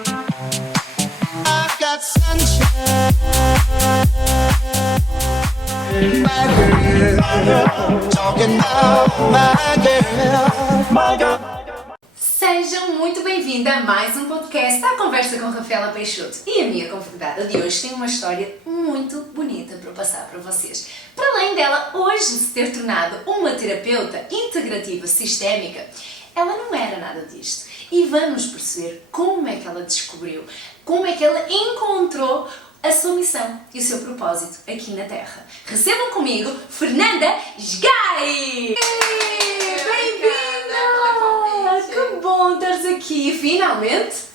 I've got sunshine, my girl, talking about my girl. Sejam muito bem-vindos a mais um podcast da Conversa com Rafaela Peixoto. E a minha convidada de hoje tem uma história muito bonita para passar para vocês. Para além dela hoje se ter tornado uma terapeuta integrativa sistémica, ela não era nada disto. E vamos perceber como é que ela descobriu, como é que ela encontrou a sua missão e o seu propósito aqui na Terra. Recebam comigo Fernanda Sgai! Bem-vinda! Que bom estares aqui! Finalmente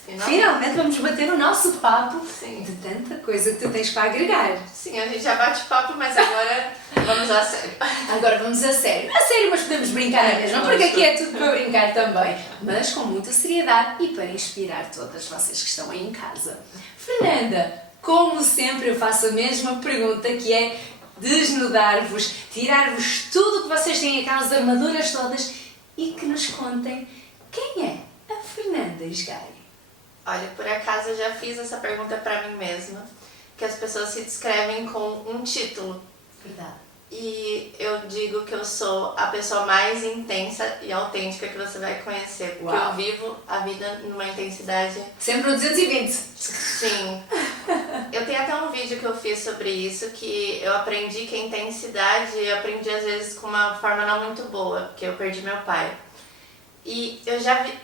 vamos bater o nosso papo. Sim. De tanta coisa que tu tens para agregar. Sim, a gente já bate papo, mas agora vamos a sério. Agora vamos a sério. A sério, mas podemos brincar na mesma, porque aqui é tudo para brincar também. Mas com muita seriedade e para inspirar todas vocês que estão aí em casa. Fernanda, como sempre eu faço a mesma pergunta, que é desnudar-vos, tirar-vos tudo o que vocês têm, aquelas armaduras todas, e que nos contem quem é a Fernanda Sgai. Olha, por acaso eu já fiz essa pergunta pra mim mesma, que as pessoas se descrevem com um título. Verdade. E eu digo que eu sou a pessoa mais intensa e autêntica que você vai conhecer, porque Uau. eu vivo a vida numa intensidade. Sempre no 220. Sim. Eu tenho até um vídeo que eu fiz sobre isso, que eu aprendi que a intensidade eu aprendi às vezes com uma forma não muito boa, porque eu perdi meu pai. E eu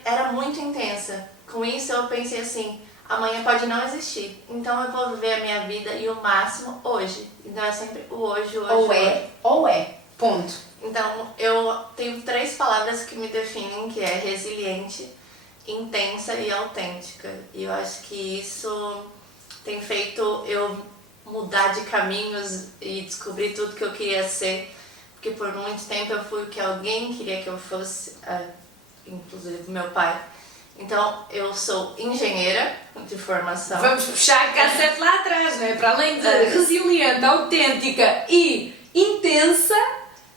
era muito intensa. Com isso eu pensei assim, amanhã pode não existir, então eu vou viver a minha vida e o máximo hoje. Então é sempre o hoje, hoje. Ou é. Ponto. Então eu tenho 3 palavras que me definem, que é resiliente, intensa e autêntica. E eu acho que isso tem feito eu mudar de caminhos e descobrir tudo que eu queria ser. Porque por muito tempo eu fui o que alguém queria que eu fosse, inclusive meu pai. Então, eu sou engenheira de formação. Vamos puxar a cassete lá atrás, não é? Para além de resiliente, autêntica e intensa,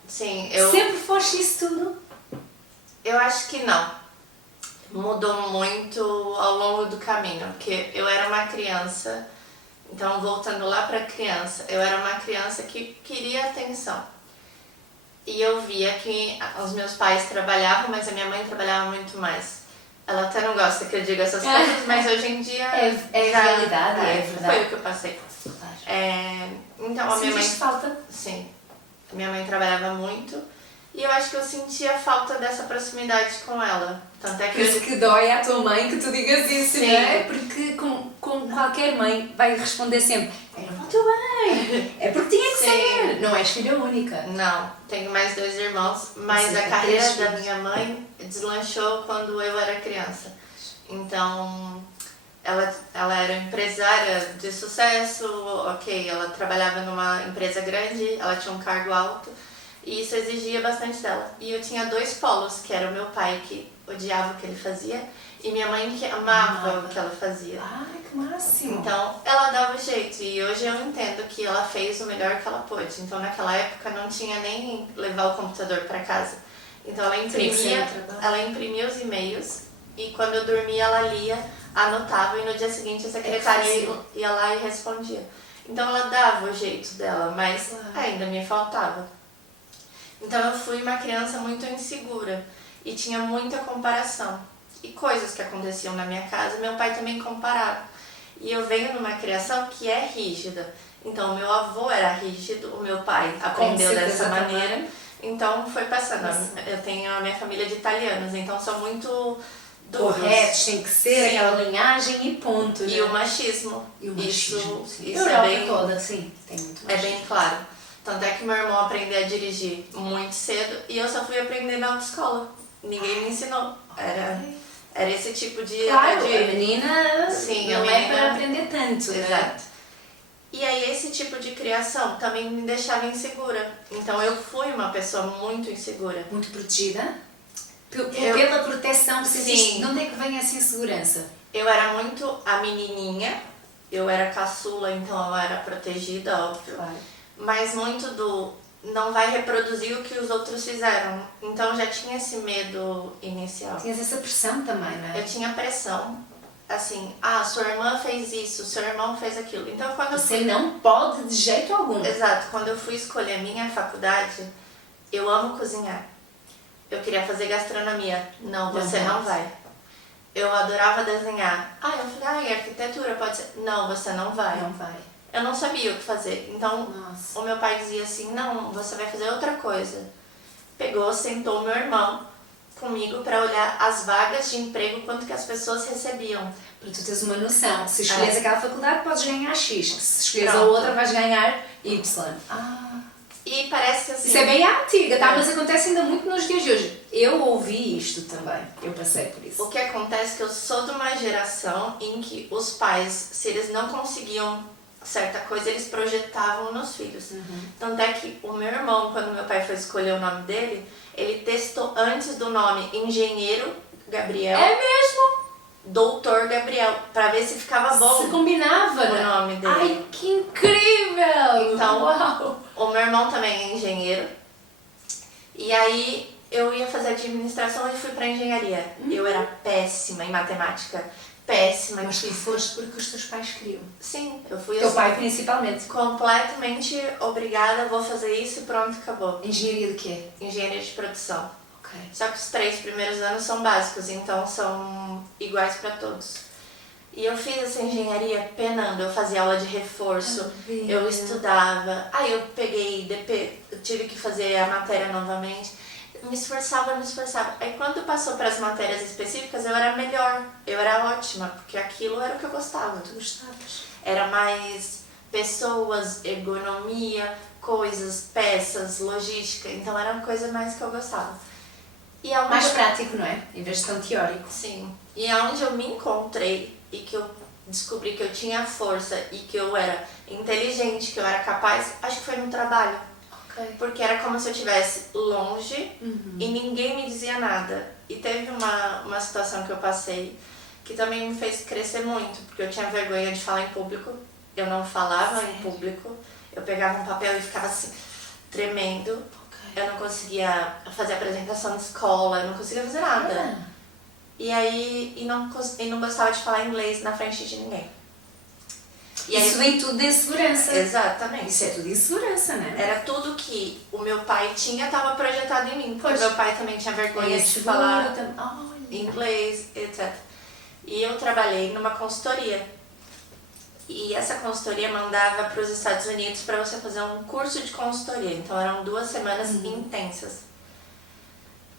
Sim, sempre foste isso tudo? eu acho que não. Mudou muito ao longo do caminho, porque eu era uma criança, então voltando lá para criança, eu era uma criança que queria atenção. E eu via que os meus pais trabalhavam, mas a minha mãe trabalhava muito mais. Ela até não gosta que eu diga essas coisas, mas hoje em dia... É já, realidade, é verdade. Foi o que eu passei. Claro. Então a minha mãe... Sentiste falta? Sim. A minha mãe trabalhava muito e eu acho que eu sentia falta dessa proximidade com ela. Tanto é que... Por isso que dói à tua mãe que tu digas isso, Sim. não é? Porque com qualquer mãe vai responder sempre, é muito bem, é porque tinha que Sim. ser. Não és filha única. Não, tenho mais 2 irmãos, mas Você a tem carreira 3 da filhos. minha mãe deslanchou quando eu era criança. Então, ela era empresária de sucesso, ok, ela trabalhava numa empresa grande, ela tinha um cargo alto, e isso exigia bastante dela. E eu tinha 2 polos, que era o meu pai, que odiava o que ele fazia, e minha mãe, que amava o que ela fazia. Ai, que máximo. Então, ela dava jeito, e hoje eu entendo que ela fez o melhor que ela pôde. Então, naquela época, não tinha nem levar o computador para casa. Então, ela imprimia os e-mails, e quando eu dormia, ela lia, anotava, e no dia seguinte a secretária ia lá e respondia. Então, ela dava o jeito dela, mas ainda me faltava. Então, eu fui uma criança muito insegura, e tinha muita comparação. E coisas que aconteciam na minha casa, meu pai também comparava. E eu venho numa criação que é rígida. Então, o meu avô era rígido, o meu pai aprendeu dessa maneira. Então, foi passando. Nossa. Eu tenho a minha família de italianos, então são muito duros. Corretos, tem que ser, Sim. aquela linhagem e ponto. E né? o machismo. E o machismo, sim. Isso Europa é bem, toda, sim, tem muito é machismo. bem claro. Tanto é que meu irmão aprendeu a dirigir muito cedo e eu só fui aprender na autoescola. Ninguém me ensinou. Era esse tipo de... Claro, de... a menina Sim, não a é menina- para aprender tanto, né? Exato. E aí esse tipo de criação também me deixava insegura. Então eu fui uma pessoa muito insegura. Muito protegida? Pela proteção que sentiste, Sim. de onde é que vem essa insegurança? Eu era muito a menininha, eu era caçula, então eu era protegida, óbvio. Claro. Mas muito do não vai reproduzir o que os outros fizeram. Então já tinha esse medo inicial. Tinhas essa pressão também, não é? Eu tinha pressão, assim, sua irmã fez isso, seu irmão fez aquilo. Então quando eu Você não pode de jeito algum. Exato, quando eu fui escolher a minha faculdade, eu amo cozinhar. Eu queria fazer gastronomia. Não, você não vai. Eu adorava desenhar. Eu falei, arquitetura pode ser. Não, você não vai. Não vai. Eu não sabia o que fazer. Então, Nossa. o meu pai dizia assim, não, você vai fazer outra coisa. Pegou, sentou meu irmão comigo para olhar as vagas de emprego, quanto que as pessoas recebiam. Para tu teres uma noção, se escolheres aquela faculdade podes ganhar X, se escolheres a Pronto. outra vais ganhar Y. E parece que assim... Isso é bem antiga, tá? Mas acontece ainda muito nos dias de hoje. Eu ouvi isto também, eu passei por isso. O que acontece é que eu sou de uma geração em que os pais, se eles não conseguiam certa coisa, eles projetavam nos filhos. Tanto é que o meu irmão, quando meu pai foi escolher o nome dele, ele testou antes do nome Engenheiro Gabriel, É mesmo? Doutor Gabriel, pra ver se ficava bom Se combinava, o né? nome dele. Ai, que incrível! Então, Uau! O meu irmão também é engenheiro. E aí eu ia fazer administração e fui pra engenharia. Eu era péssima em matemática. Péssima em Mas que física. foste porque os teus pais queriam. Sim, eu fui Teu assim, pai principalmente. completamente obrigada, vou fazer isso e pronto, acabou. Engenharia de quê? Engenharia de produção. Ok. Só que os 3 primeiros anos são básicos, então são iguais para todos. E eu fiz essa engenharia penando, eu fazia aula de reforço, eu estudava, aí eu peguei DP, eu tive que fazer a matéria novamente, me esforçava. Aí quando passou para as matérias específicas, eu era melhor, eu era ótima, porque aquilo era o que eu gostava. Tu gostavas? Era mais pessoas, ergonomia, coisas, peças, logística, então era uma coisa mais que eu gostava. E aonde Mais prático, não é? Em vez de tão teórico. Sim. E aonde eu me encontrei e que eu descobri que eu tinha força e que eu era inteligente, que eu era capaz, acho que foi no trabalho. Ok. Porque era como se eu estivesse longe e ninguém me dizia nada. E teve uma situação que eu passei que também me fez crescer muito, porque eu tinha vergonha de falar em público, eu não falava em público, eu pegava um papel e ficava assim, tremendo. Eu não conseguia fazer apresentação de escola, eu não conseguia fazer nada. E aí, e não gostava de falar inglês na frente de ninguém. E aí, Isso vem tudo de insegurança. exatamente. Isso é tudo insegurança, né? Era tudo que o meu pai tinha, estava projetado em mim. Porque Pois. meu pai também tinha vergonha de Insegura falar também. Olha. inglês, etc. E eu trabalhei numa consultoria. E essa consultoria mandava para os Estados Unidos para você fazer um curso de consultoria. Então eram 2 semanas intensas.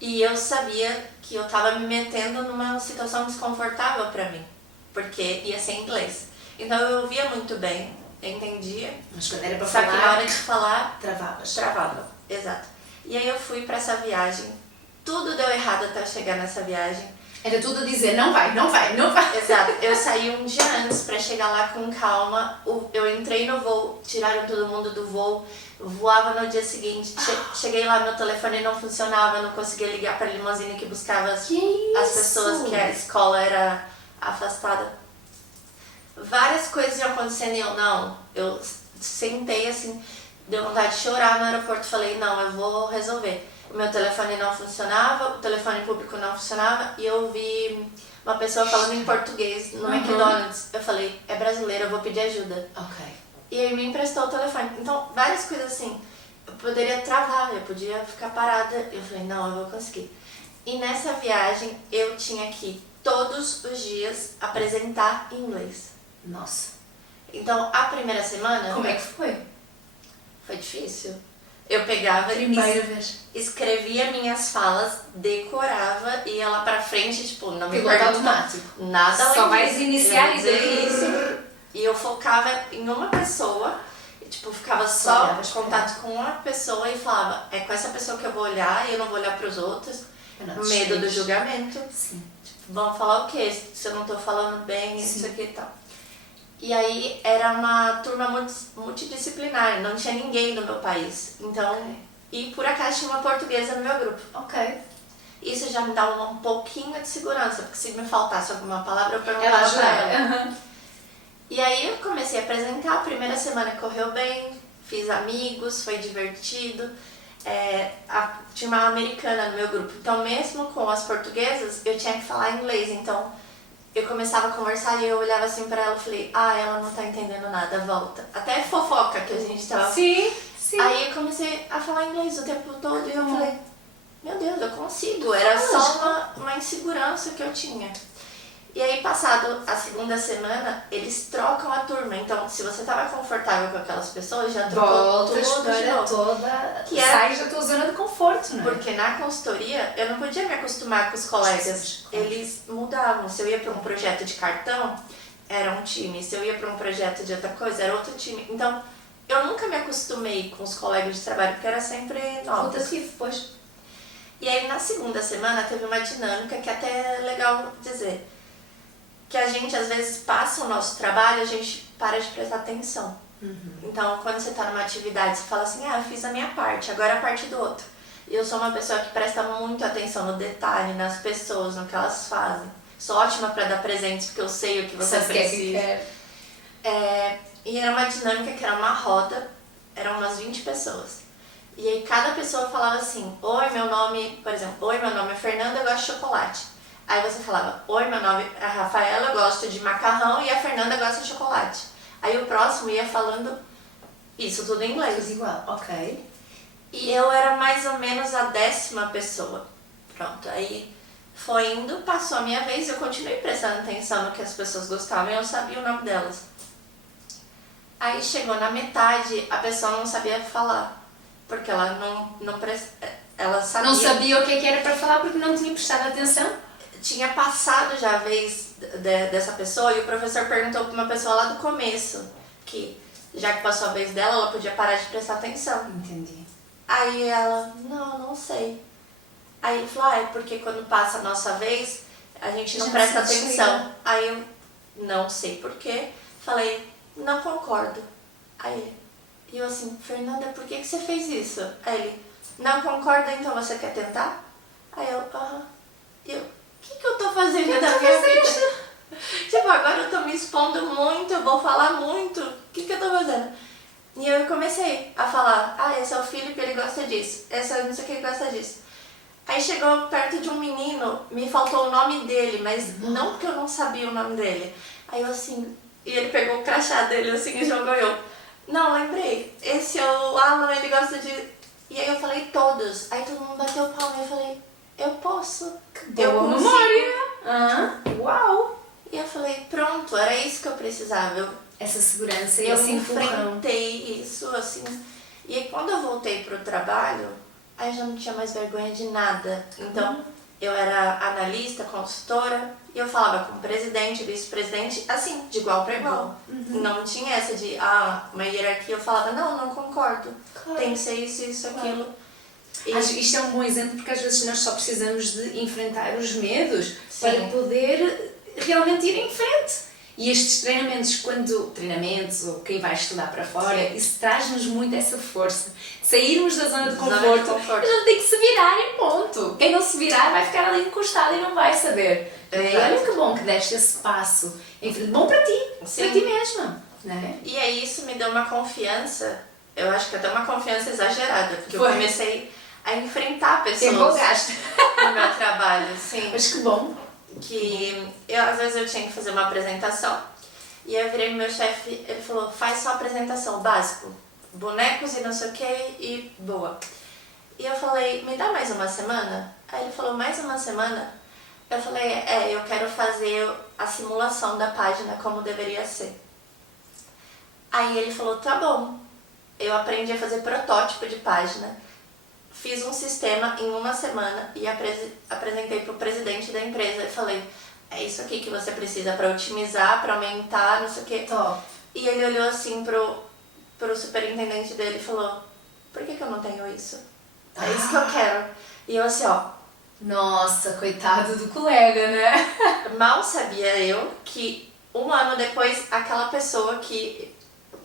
E eu sabia que eu estava me metendo numa situação desconfortável para mim, porque ia ser inglês. Então eu ouvia muito bem, eu entendia, Mas quando era para só que na falar, hora de falar, travavas. travava. Exato. E aí eu fui para essa viagem, tudo deu errado até eu chegar nessa viagem. Era tudo a dizer, não vai, não vai, não vai. Exato, eu saí um dia antes pra chegar lá com calma, eu entrei no voo, tiraram todo mundo do voo, voava no dia seguinte, cheguei lá, meu telefone não funcionava, não conseguia ligar pra limusine que buscava as pessoas, que a escola era afastada. Várias coisas iam acontecendo e eu sentei assim, deu vontade de chorar no aeroporto, falei, não, eu vou resolver. O meu telefone não funcionava, o telefone público não funcionava e eu vi uma pessoa falando em português no McDonald's. Eu falei, é brasileira, eu vou pedir ajuda. Ok. E aí me emprestou o telefone. Então, várias coisas assim. Eu poderia travar, eu podia ficar parada. Eu falei, não, eu vou conseguir. E nessa viagem, eu tinha que, todos os dias, apresentar em inglês. Nossa. Então, a primeira semana... Como é que foi? Foi difícil. Eu pegava Primeira e vez. escrevia minhas falas, decorava e ia lá pra frente, tipo, não me Piloto pergunta automático. nada além Só vais disso. iniciar Eu e ia daí dizer E eu focava em uma pessoa, e, tipo, ficava só olhavas em pra contato com uma pessoa e falava, é com essa pessoa que eu vou olhar e eu não vou olhar pros outros, Para não medo do distrair. julgamento. Sim. Tipo, vão falar o quê? Se eu não tô falando bem, isso aqui e tal. E aí era uma turma multidisciplinar, não tinha ninguém do meu país. Então, e por acaso tinha uma portuguesa no meu grupo. Ok. Isso já me dá um pouquinho de segurança, porque se me faltasse alguma palavra, eu Ela perguntava pra ela. ajuda. E aí eu comecei a apresentar, a primeira semana correu bem, fiz amigos, foi divertido. Tinha uma americana no meu grupo, então mesmo com as portuguesas, eu tinha que falar inglês, então eu começava a conversar e eu olhava assim pra ela e falei, ela não tá entendendo nada, volta. Até fofoca que a gente tava. Sim, sim. Aí eu comecei a falar inglês o tempo todo e eu falei, meu Deus, eu consigo. Era só uma insegurança que eu tinha. E aí, passado a segunda semana, eles trocam a turma. Então, se você tava confortável com aquelas pessoas, já trocou tudo de novo. Toda, Que sai da tua zona de conforto, né? Porque na consultoria, eu não podia me acostumar com os colegas. Eles mudavam. Se eu ia para um projeto de cartão, era um time. Se eu ia para um projeto de outra coisa, era outro time. Então, eu nunca me acostumei com os colegas de trabalho, porque era sempre novos. Rotativo, pois. E aí, na segunda semana, teve uma dinâmica que até é legal dizer. Que a gente, às vezes, passa o nosso trabalho, a gente para de prestar atenção. Então, quando você está numa atividade, você fala assim, eu fiz a minha parte, agora é a parte do outro. E eu sou uma pessoa que presta muito atenção no detalhe, nas pessoas, no que elas fazem. Sou ótima para dar presentes, porque eu sei o que você precisa. E era uma dinâmica que era uma roda, eram umas 20 pessoas. E aí cada pessoa falava assim, oi, meu nome, por exemplo, oi, meu nome é Fernanda, eu gosto de chocolate. Aí você falava, oi, meu nome é Rafaela, eu gosto de macarrão e a Fernanda gosta de chocolate. Aí o próximo ia falando isso tudo em inglês. Tudo igual, ok. E eu era mais ou menos a 10ª pessoa. Pronto, aí foi indo, passou a minha vez, eu continuei prestando atenção no que as pessoas gostavam e eu sabia o nome delas. Aí chegou na metade, a pessoa não sabia falar, porque ela ela sabia. Não sabia o que era para falar porque não tinha prestado atenção? Tinha passado já a vez dessa pessoa e o professor perguntou para uma pessoa lá do começo que, já que passou a vez dela, ela podia parar de prestar atenção. Entendi. Aí ela, não sei. Aí ele falou, é porque quando passa a nossa vez, a gente não presta atenção. Aí eu, não sei porquê, falei, não concordo. Aí eu assim, Fernanda, por que você fez isso? Aí ele, não concorda, então você quer tentar? Aí eu, o que eu tô fazendo da minha vida? Tipo, agora eu tô me expondo muito, eu vou falar muito, o que eu tô fazendo? E eu comecei a falar, esse é o Felipe, ele gosta disso, esse é não sei o que, ele gosta disso. Aí chegou perto de um menino, me faltou o nome dele, mas não porque eu não sabia o nome dele. Aí eu assim, e ele pegou o crachá dele assim e jogou eu. Não, lembrei, esse é o Alan, ele gosta de... E aí eu falei todos, aí todo mundo bateu palma e eu falei, eu posso. Boa memória! Uau! E eu falei, pronto, era isso que eu precisava. Essa segurança e eu esse empurrão. enfrentei isso, assim. E aí quando eu voltei pro trabalho, aí eu já não tinha mais vergonha de nada. Então, eu era analista, consultora, e eu falava com o presidente, vice-presidente, assim, de igual para igual. Não tinha essa de, uma hierarquia. Eu falava, não concordo. Claro. Tem que ser isso, aquilo. Acho que isto é um bom exemplo porque às vezes nós só precisamos de enfrentar os medos para poder realmente ir em frente. E estes treinamentos ou quem vai estudar para fora, isso traz-nos muito essa força. Sairmos da zona de conforto, a gente tem que se virar e ponto. Quem não se virar vai ficar ali encostado e não vai saber. E olha que bom que deste esse passo. Bom para ti, para ti mesma. Né? E aí isso me deu uma confiança, eu acho que até uma confiança exagerada, porque eu comecei a enfrentar pessoas no meu trabalho, sim. Mas que bom. Que às vezes eu tinha que fazer uma apresentação e eu virei pro meu chefe, ele falou, faz só apresentação, básico, bonecos e não sei o que e boa. E eu falei, me dá mais uma semana? Aí ele falou, mais uma semana? Eu falei, eu quero fazer a simulação da página como deveria ser. Aí ele falou, tá bom. Eu aprendi a fazer protótipo de página, fiz um sistema em uma semana e apresentei para o presidente da empresa e falei, é isso aqui que você precisa para otimizar, para aumentar, não sei o que. Top. E ele olhou assim pro superintendente dele e falou, por que eu não tenho isso? É isso que eu quero. E eu assim, nossa, coitado do colega, né? Mal sabia eu que um ano depois aquela pessoa que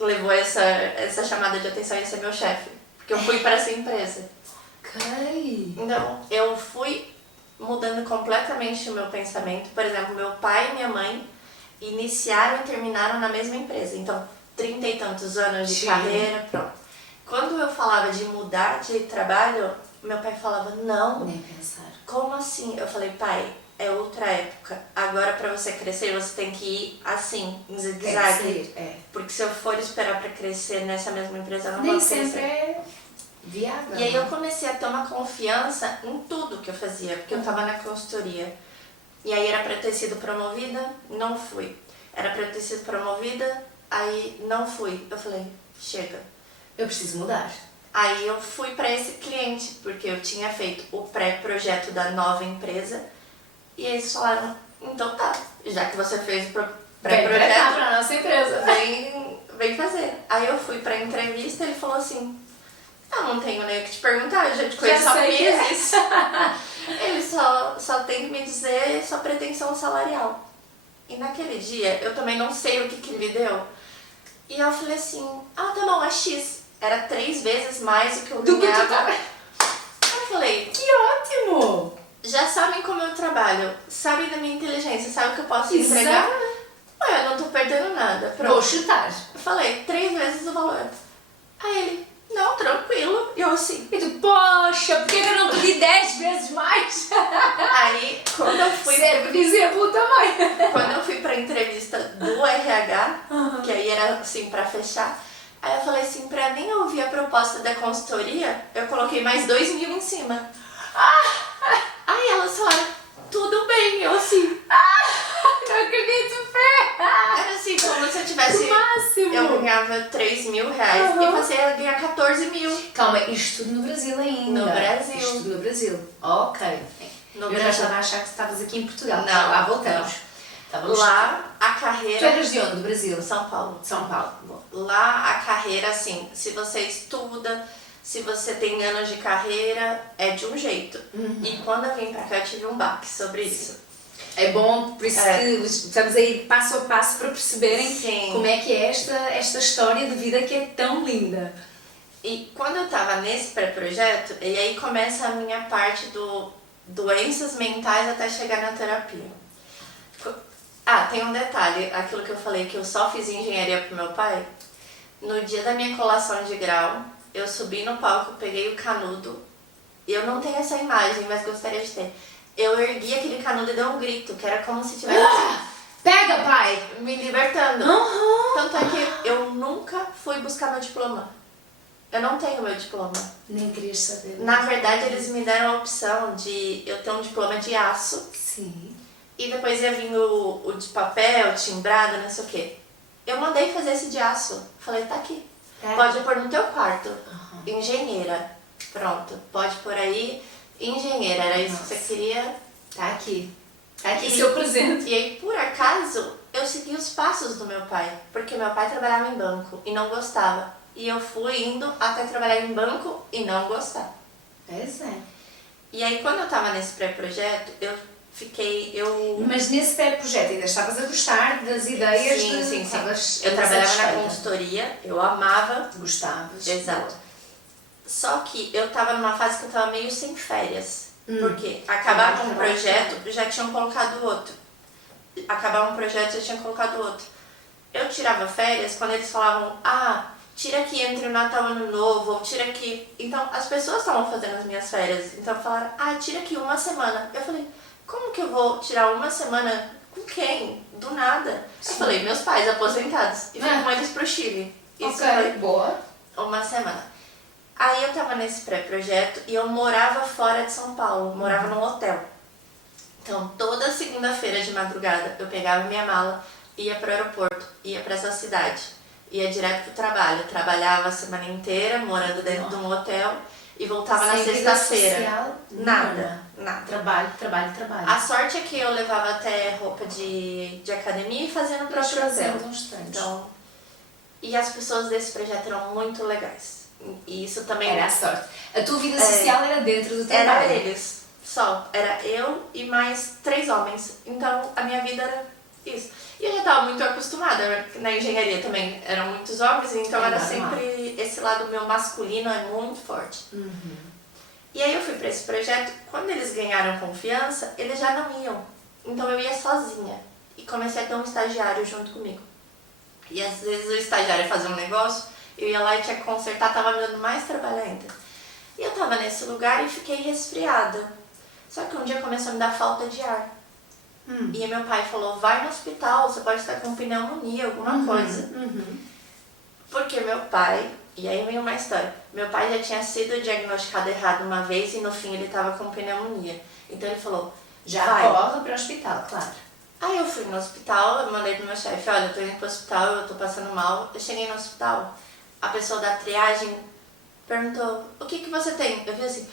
levou essa chamada de atenção ia ser meu chefe. Porque eu fui para essa empresa. Ok. Então, eu fui mudando completamente o meu pensamento. Por exemplo, meu pai e minha mãe iniciaram e terminaram na mesma empresa. Então, 30 e tantos anos de carreira, pronto. Quando eu falava de mudar de trabalho, meu pai falava, não. Nem pensar. Como assim? Eu falei, pai, é outra época. Agora, pra você crescer, você tem que ir assim, em zigue-zague. Porque se eu for esperar pra crescer nessa mesma empresa, eu não vou crescer. Nem sempre é viável. E aí eu comecei a ter uma confiança em tudo que eu fazia, porque eu tava na consultoria. E aí era pra eu ter sido promovida, não fui. Era pra eu ter sido promovida, aí não fui. Eu falei, chega. Eu preciso mudar. Aí eu fui pra esse cliente, porque eu tinha feito o pré-projeto da nova empresa. E eles falaram, então tá, já que você fez o pré-projeto, pra nossa empresa. vem fazer. Aí eu fui pra entrevista e ele falou assim, eu não tenho nem o que te perguntar, eu já te conheço há meses. Ele só tem que me dizer sua pretensão salarial. E naquele dia, eu também não sei o que ele me deu. E eu falei assim, tá bom, é X. Era 3 vezes mais do que eu ganhava. Eu falei, que ótimo! Já sabem como eu trabalho, sabem da minha inteligência, sabem o que eu posso entregar. Ué, eu não tô perdendo nada. Pronto. Vou chutar. Eu falei, 3 vezes o valor. Aí ele, não, tranquilo. E eu assim. E tu, poxa, por que eu não pedi 10 vezes mais? Aí, quando eu fui... Serve de exemplo também. Quando eu fui pra entrevista do RH, que aí era assim, pra fechar, aí eu falei assim, pra nem ouvir a proposta da consultoria, eu coloquei mais 2 mil em cima. Aí elas falaram, tudo bem, eu assim. Não acredito, Fê! Era assim, como se eu tivesse... máximo! Eu ganhava 3 mil reais e passei a ganhar 14 mil. Calma, isto tudo no Brasil ainda. No Brasil. Isto tudo no Brasil. Ok. No eu Brasil. já estava a achar que estavas aqui em Portugal. Não, Lá voltamos. Estávamos... Lá, a Tu carreira... eras de onde? Do Brasil? São Paulo. São Paulo. Bom. Lá, a carreira, assim, se você estuda, se você tem anos de carreira, é de um jeito. E quando eu vim pra cá, eu tive um baque sobre isso. É bom, por isso que estamos aí passo a passo para perceberem Sim. como é que é esta história de vida que é tão linda. E quando eu tava nesse pré-projeto, e aí começa a minha parte do doenças mentais até chegar na terapia. Tem um detalhe, aquilo que eu falei que eu só fiz engenharia pro meu pai. No dia da minha colação de grau, eu subi no palco, peguei o canudo, e eu não tenho essa imagem, mas gostaria de ter. Eu ergui aquele canudo e dei um grito, que era como se tivesse Pega, pai! me libertando. Tanto é que eu nunca fui buscar meu diploma. Eu não tenho meu diploma. Nem querias saber. Na verdade, eles me deram a opção de eu ter um diploma de aço. Sim. E depois ia vir o de papel, timbrado, não sei o quê. Eu mandei fazer esse de aço. Falei, tá aqui. Pode pôr no teu quarto. Engenheira. Pronto. Pode pôr aí. Engenheira. Era isso que você queria. Tá aqui. Tá aqui seu presente. E aí, por acaso, eu segui os passos do meu pai. Porque meu pai trabalhava em banco e não gostava. E eu fui indo até trabalhar em banco e não gostar. Pois é. E aí, quando eu tava nesse pré-projeto, Mas nesse pré-projeto ainda estavas a gostar das ideias Sim. Estavas Eu trabalhava na satisfeita. consultoria, eu amava. Gostavas. Exato. Só que eu tava numa fase que eu tava meio sem férias. Porque acabava um projeto, já tinham colocado outro. Acabava um projeto, já tinham colocado outro. Eu tirava férias quando eles falavam, tira aqui entre o Natal e o Ano Novo, ou tira aqui. Então, as pessoas estavam fazendo as minhas férias. Então, falaram, tira aqui uma semana. Eu falei, como que eu vou tirar uma semana com quem? Do nada. Eu falei, meus pais aposentados. E fui com eles pro Chile. Isso foi boa. uma semana. Aí eu tava nesse pré-projeto e eu morava fora de São Paulo, morava num hotel. Então, toda segunda-feira de madrugada, eu pegava minha mala, ia pro aeroporto, ia pra essa cidade, ia direto pro trabalho. Trabalhava a semana inteira, morando dentro de um hotel, e voltava na sexta-feira. Nada. Trabalho. A sorte é que eu levava até roupa de academia e fazia no próprio hotel. Então, e as pessoas desse projeto eram muito legais. E isso também... Era a sorte. A tua vida social era dentro do trabalho. Era eles, só. Era eu e mais 3 homens. Então, a minha vida era isso. E eu já estava muito acostumada. Na engenharia também eram muitos homens, então era sempre... Esse lado meu masculino é muito forte. E aí eu fui para esse projeto. Quando eles ganharam confiança, eles já não iam. Então eu ia sozinha. E comecei a ter um estagiário junto comigo. E às vezes o estagiário fazia um negócio, eu ia lá e tinha que consertar, tava me dando mais trabalho ainda. E eu tava nesse lugar e fiquei resfriada. Só que um dia começou a me dar falta de ar. E meu pai falou, vai no hospital, você pode estar com pneumonia, alguma coisa. Porque meu pai, e aí vem uma história, meu pai já tinha sido diagnosticado errado uma vez e no fim ele estava com pneumonia. Então ele falou, Já vai. corre para o hospital, claro. Aí eu fui no hospital, eu mandei pro meu chefe, olha, eu tô indo pro hospital, eu tô passando mal. Eu cheguei no hospital, a pessoa da triagem perguntou, o que você tem? Eu fiz assim,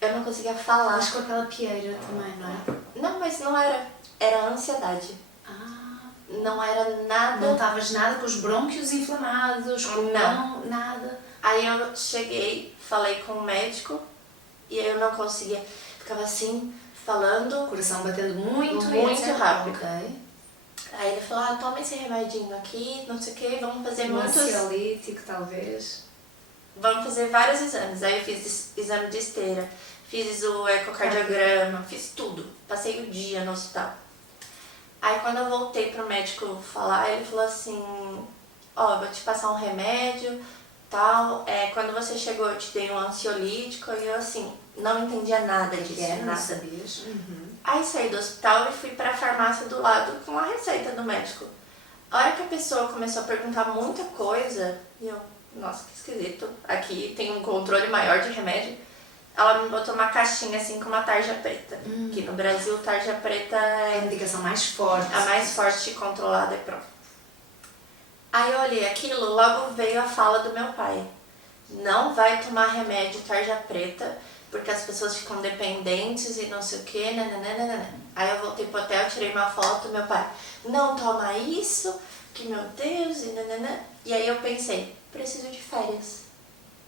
eu não conseguia falar. Mas com aquela pieira também, não é? Não, mas não era, era ansiedade. Não era nada. Não estavas nada com os brônquios inflamados, com Não. nada. Aí eu cheguei, falei com o médico e aí eu não conseguia, ficava assim, falando. O coração batendo muito rápido. Ok. Aí ele falou, toma esse remedinho aqui, não sei o que, vamos fazer muitos... ansiolítico, talvez. Vamos fazer vários exames. Aí eu fiz exame de esteira, fiz o ecocardiograma, fiz tudo. Passei o dia no hospital. Aí quando eu voltei pro médico falar, ele falou assim, vou te passar um remédio, tal. Quando você chegou eu te dei um ansiolítico e eu assim, não entendia nada disso, Não nada. sabias. Aí saí do hospital e fui pra farmácia do lado com a receita do médico. A hora que a pessoa começou a perguntar muita coisa, e eu, nossa, que esquisito, aqui tem um controle maior de remédio. Ela me botou uma caixinha assim com uma tarja preta. Que no Brasil tarja preta É a é indicação mais forte. a mais forte e controlada e pronto. Aí eu olhei aquilo, logo veio a fala do meu pai. Não vai tomar remédio tarja preta, porque as pessoas ficam dependentes e não sei o que, nananana. Aí eu voltei pro hotel, tirei uma foto, meu pai, não toma isso, que meu Deus, e nananana. E aí eu pensei, preciso de férias.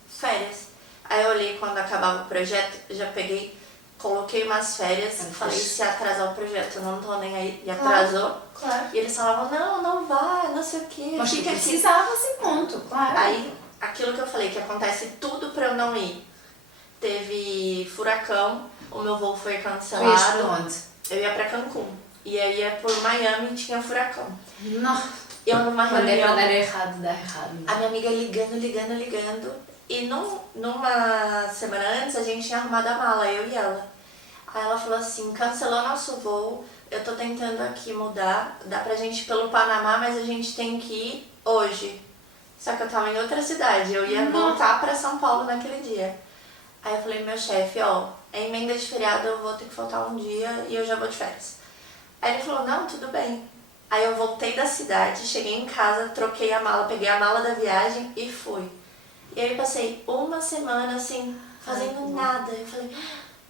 Férias. Aí eu olhei quando acabava o projeto, já peguei, coloquei umas férias, falei, se atrasar o projeto, eu não tô nem aí. E atrasou. Claro. E eles falavam, não vai, não sei o quê. Mas tu fica aqui. precisava, assim, ponto, claro. Aí, aquilo que eu falei, que acontece tudo pra eu não ir. Teve furacão, o meu voo foi Tu ias cancelado. para onde? Eu ia pra Cancún. E aí ia por Miami e tinha furacão. Não. Eu numa Quando é reunião, para dar errado, dá errado. a minha amiga ligando. E numa semana antes a gente tinha arrumado a mala, eu e ela. Aí ela falou assim, cancelou nosso voo, eu tô tentando aqui mudar, dá pra gente ir pelo Panamá, mas a gente tem que ir hoje. Só que eu tava em outra cidade, eu ia voltar pra São Paulo naquele dia. Aí eu falei, meu chefe, é emenda de feriado, eu vou ter que faltar um dia e eu já vou de férias. Aí ele falou, não, tudo bem. Aí eu voltei da cidade, cheguei em casa, troquei a mala, peguei a mala da viagem e fui. E aí passei uma semana assim, fazendo nada. Eu falei,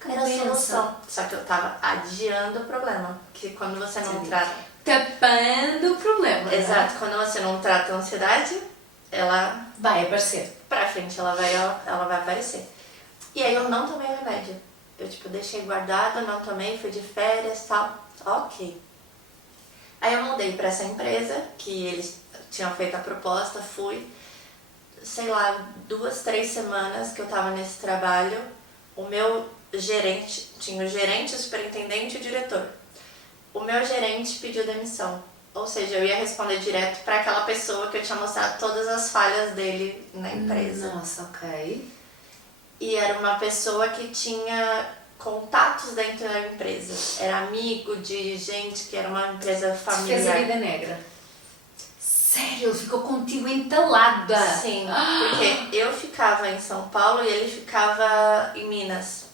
era a solução. Só que eu tava adiando o problema. Que quando você não trata... Tapando o problema. Exato, quando você não trata a ansiedade, ela Vai aparecer. pra frente, ela vai aparecer. E aí eu não tomei o remédio. Eu deixei guardado, não tomei, fui de férias e tal. Ok. Aí eu mudei pra essa empresa, que eles tinham feito a proposta, fui. Sei lá, 2, 3 semanas que eu tava nesse trabalho, o meu gerente, tinha o gerente, o superintendente e o diretor. O meu gerente pediu demissão. Ou seja, eu ia responder direto para aquela pessoa que eu tinha mostrado todas as falhas dele na empresa. Nossa, ok. E era uma pessoa que tinha contatos dentro da empresa. Era amigo de gente que era uma empresa familiar. Fez a vida negra. Sério, ele ficou contigo entalada. Sim, porque eu ficava em São Paulo e ele ficava em Minas.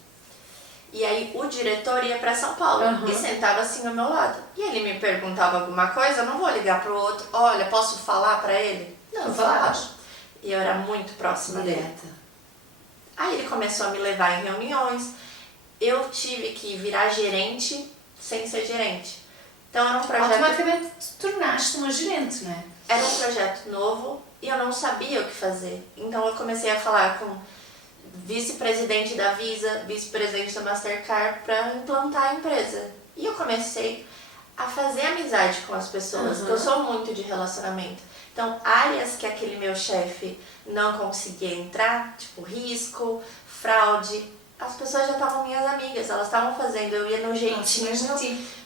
E aí o diretor ia pra São Paulo e sentava assim ao meu lado. E ele me perguntava alguma coisa, eu não vou ligar pro outro, olha, posso falar pra ele? Não, eu falava. E eu era muito próxima dele. Aí ele começou a me levar em reuniões. Eu tive que virar gerente sem ser gerente. Então era um projeto... Automaticamente te tornaste uma gerente, não é? Era um projeto novo e eu não sabia o que fazer. Então eu comecei a falar com vice-presidente da Visa, vice-presidente da Mastercard para implantar a empresa. E eu comecei a fazer amizade com as pessoas, porque eu sou muito de relacionamento. Então, áreas que aquele meu chefe não conseguia entrar, tipo risco, fraude, as pessoas já estavam minhas amigas, elas estavam fazendo, eu ia no jeitinho,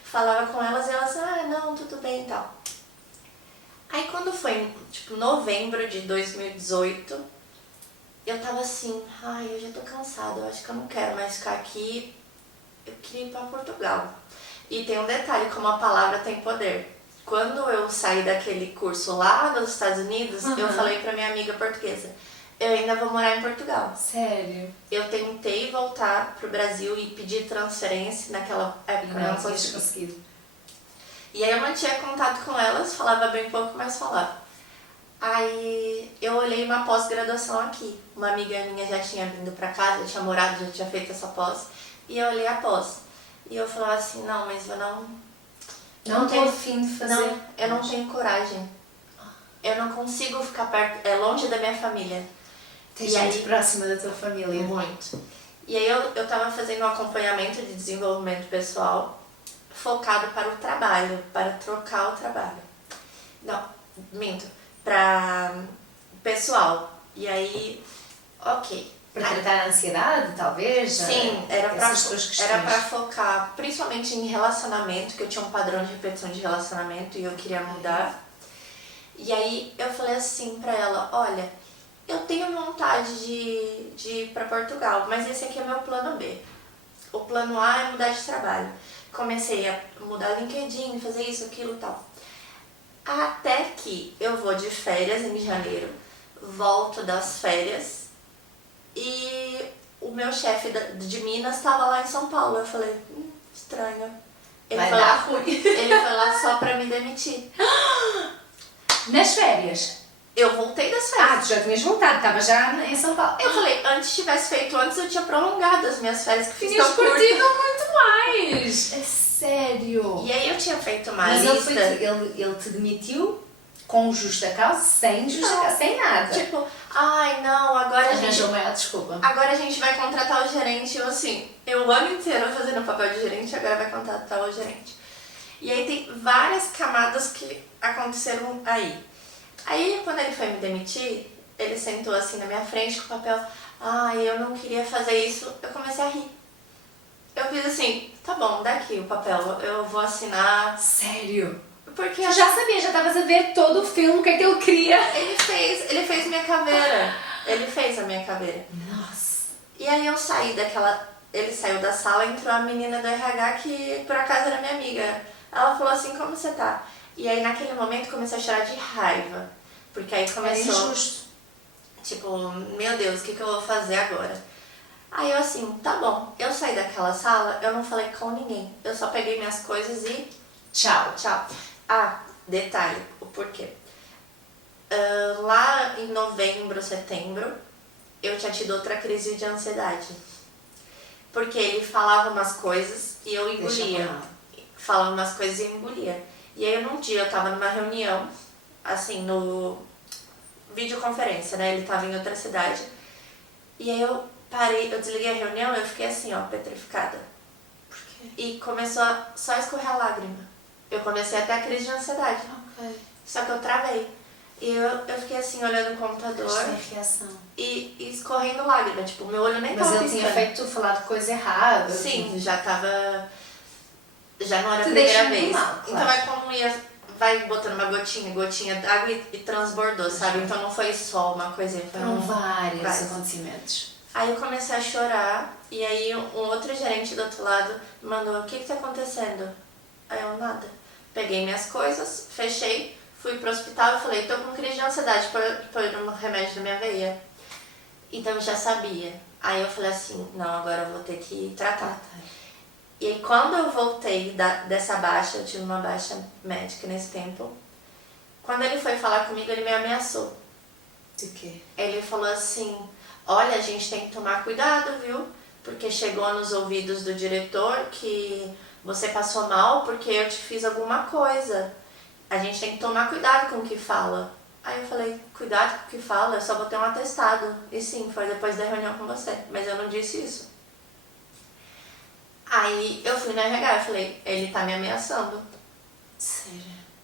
falava com elas e elas, não, tudo bem e tal. Aí quando foi, novembro de 2018, eu tava assim, eu já tô cansada, eu acho que eu não quero mais ficar aqui, eu queria ir pra Portugal. E tem um detalhe, como a palavra tem poder. Quando eu saí daquele curso lá nos Estados Unidos, eu falei pra minha amiga portuguesa, eu ainda vou morar em Portugal. Sério? Eu tentei voltar pro Brasil e pedir transferência naquela época, eu não tinha consegui. conseguido. E aí eu mantinha contato com elas, falava bem pouco, mas falava. Aí eu olhei uma pós-graduação aqui. Uma amiga minha já tinha vindo pra cá, já tinha morado, já tinha feito essa pós. E eu olhei a pós. E eu falava assim, não, mas eu Não tô afim de fazer. Não, eu não tenho coragem. Eu não consigo ficar perto, longe da minha família. Tem E gente aí- próxima da tua família. Muito. E aí eu tava fazendo um acompanhamento de desenvolvimento pessoal focado para o trabalho, para trocar o trabalho. Não, minto. Para pessoal. E aí, ok. Para tratar a ansiedade, talvez? Sim, era essas tuas questões. pra focar principalmente em relacionamento, que eu tinha um padrão de repetição de relacionamento e eu queria mudar. E aí eu falei assim pra ela, olha, eu tenho vontade de ir pra Portugal, mas esse aqui é meu plano B. O plano A é mudar de trabalho. Comecei a mudar o LinkedIn, fazer isso, aquilo e tal. Até que eu vou de férias em janeiro, volto das férias e o meu chefe de Minas estava lá em São Paulo. Eu falei, estranho. Vai dar ruim. Ele foi lá só pra me demitir. Nas férias? Eu voltei das Ah, férias. tu já tinhas voltado, estava já em São Paulo. Eu falei, antes tivesse feito antes, eu tinha prolongado as minhas férias, que fiz Tinhas tão curta. curtido muito mais. É sério. E aí eu tinha feito uma Mas lista. ele te demitiu com justa causa, sem justa causa, sem nada. Tipo, ai não, agora a gente... Arranjou maior desculpa. Agora a gente vai contratar o gerente. Eu assim, eu o ano inteiro fazendo o papel de gerente, agora vai contratar o gerente. E aí tem várias camadas que aconteceram aí. Aí quando ele foi me demitir, ele sentou assim na minha frente com o papel. Ai, eu não queria fazer isso. Eu comecei a rir. Eu fiz assim, tá bom, dá aqui o papel, eu vou assinar. Sério? Porque Tu já sabia, já estavas a ver todo o filme que ele queria. ele fez minha caveira. Ele fez a minha caveira. Nossa. E aí eu saí daquela... Ele saiu da sala, entrou a menina do RH que por acaso era minha amiga. Ela falou assim, como você tá? E aí naquele momento comecei a chorar de raiva. Porque aí Era começou... injusto. Tipo, meu Deus, o que eu vou fazer agora? Aí eu assim, tá bom. Eu saí daquela sala, eu não falei com ninguém. Eu só peguei minhas coisas e Tchau. tchau. Ah, detalhe, o porquê. Lá em novembro, setembro, eu tinha tido outra crise de ansiedade. Porque ele falava umas coisas e eu engolia. Falava umas coisas e eu engolia. E aí num dia eu tava numa reunião, assim, no videoconferência, né? Ele tava em outra cidade. E aí eu parei, eu desliguei a reunião e eu fiquei assim, ó, petrificada. Por quê? E começou a só escorrer lágrima. Eu comecei até a crise de ansiedade. Ok. Só que eu travei. E eu fiquei assim, olhando o computador Sem reação. e escorrendo lágrima. Tipo, meu olho nem Mas tava ele tinha piscando. feito tu falar de coisa errada. Sim, já tava... Já não era a Te primeira deixa vez. mal, claro. Então é como vai botando uma gotinha d'água e transbordou, sabe? Então não foi só uma coisinha, foi Foram vários vários. acontecimentos. Aí eu comecei a chorar e aí um outro gerente do outro lado mandou, o que tá acontecendo? Aí eu, nada. Peguei minhas coisas, fechei, fui pro hospital e falei, tô com crise de ansiedade, põe um remédio na minha veia. Então eu já sabia. Aí eu falei assim, não, agora eu vou ter que tratar. E aí quando eu voltei dessa baixa, eu tive uma baixa médica nesse tempo, quando ele foi falar comigo, ele me ameaçou. De quê? Ele falou assim, olha, a gente tem que tomar cuidado, viu? Porque chegou nos ouvidos do diretor que você passou mal porque eu te fiz alguma coisa. A gente tem que tomar cuidado com o que fala. Aí eu falei, cuidado com o que fala, eu só vou ter um atestado. E sim, foi depois da reunião com você, mas eu não disse isso. Aí eu fui na RH, eu falei, ele tá me ameaçando. Sério?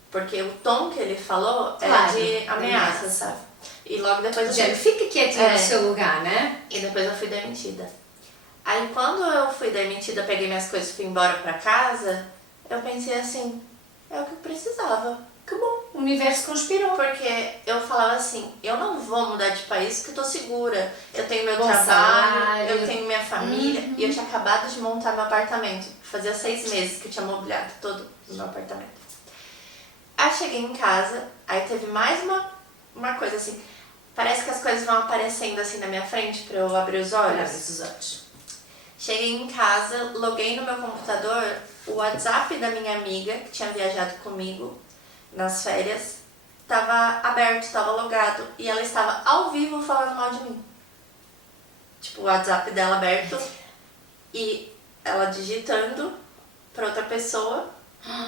Porque o tom que ele falou era Claro, de ameaça, ameaça. sabe? E logo depois eu Já fui, fica quietinho no seu lugar, né? e depois eu fui demitida. Aí quando eu fui demitida, peguei minhas coisas e fui embora pra casa, eu pensei assim, é o que eu precisava. Que bom. universo conspirou. Porque eu falava assim, eu não vou mudar de país porque eu tô segura. Eu tenho meu Bom trabalho, salário. eu tenho minha família. E eu tinha acabado de montar meu apartamento. Fazia 6 meses que eu tinha mobiliado todo o meu apartamento. Aí cheguei em casa, aí teve mais uma coisa assim. Parece que as coisas vão aparecendo assim na minha frente pra eu abrir os olhos. Os olhos. Cheguei em casa, loguei no meu computador o WhatsApp da minha amiga que tinha viajado comigo nas férias. Tava aberto, tava logado e ela estava ao vivo falando mal de mim. Tipo, o WhatsApp dela aberto e ela digitando pra outra pessoa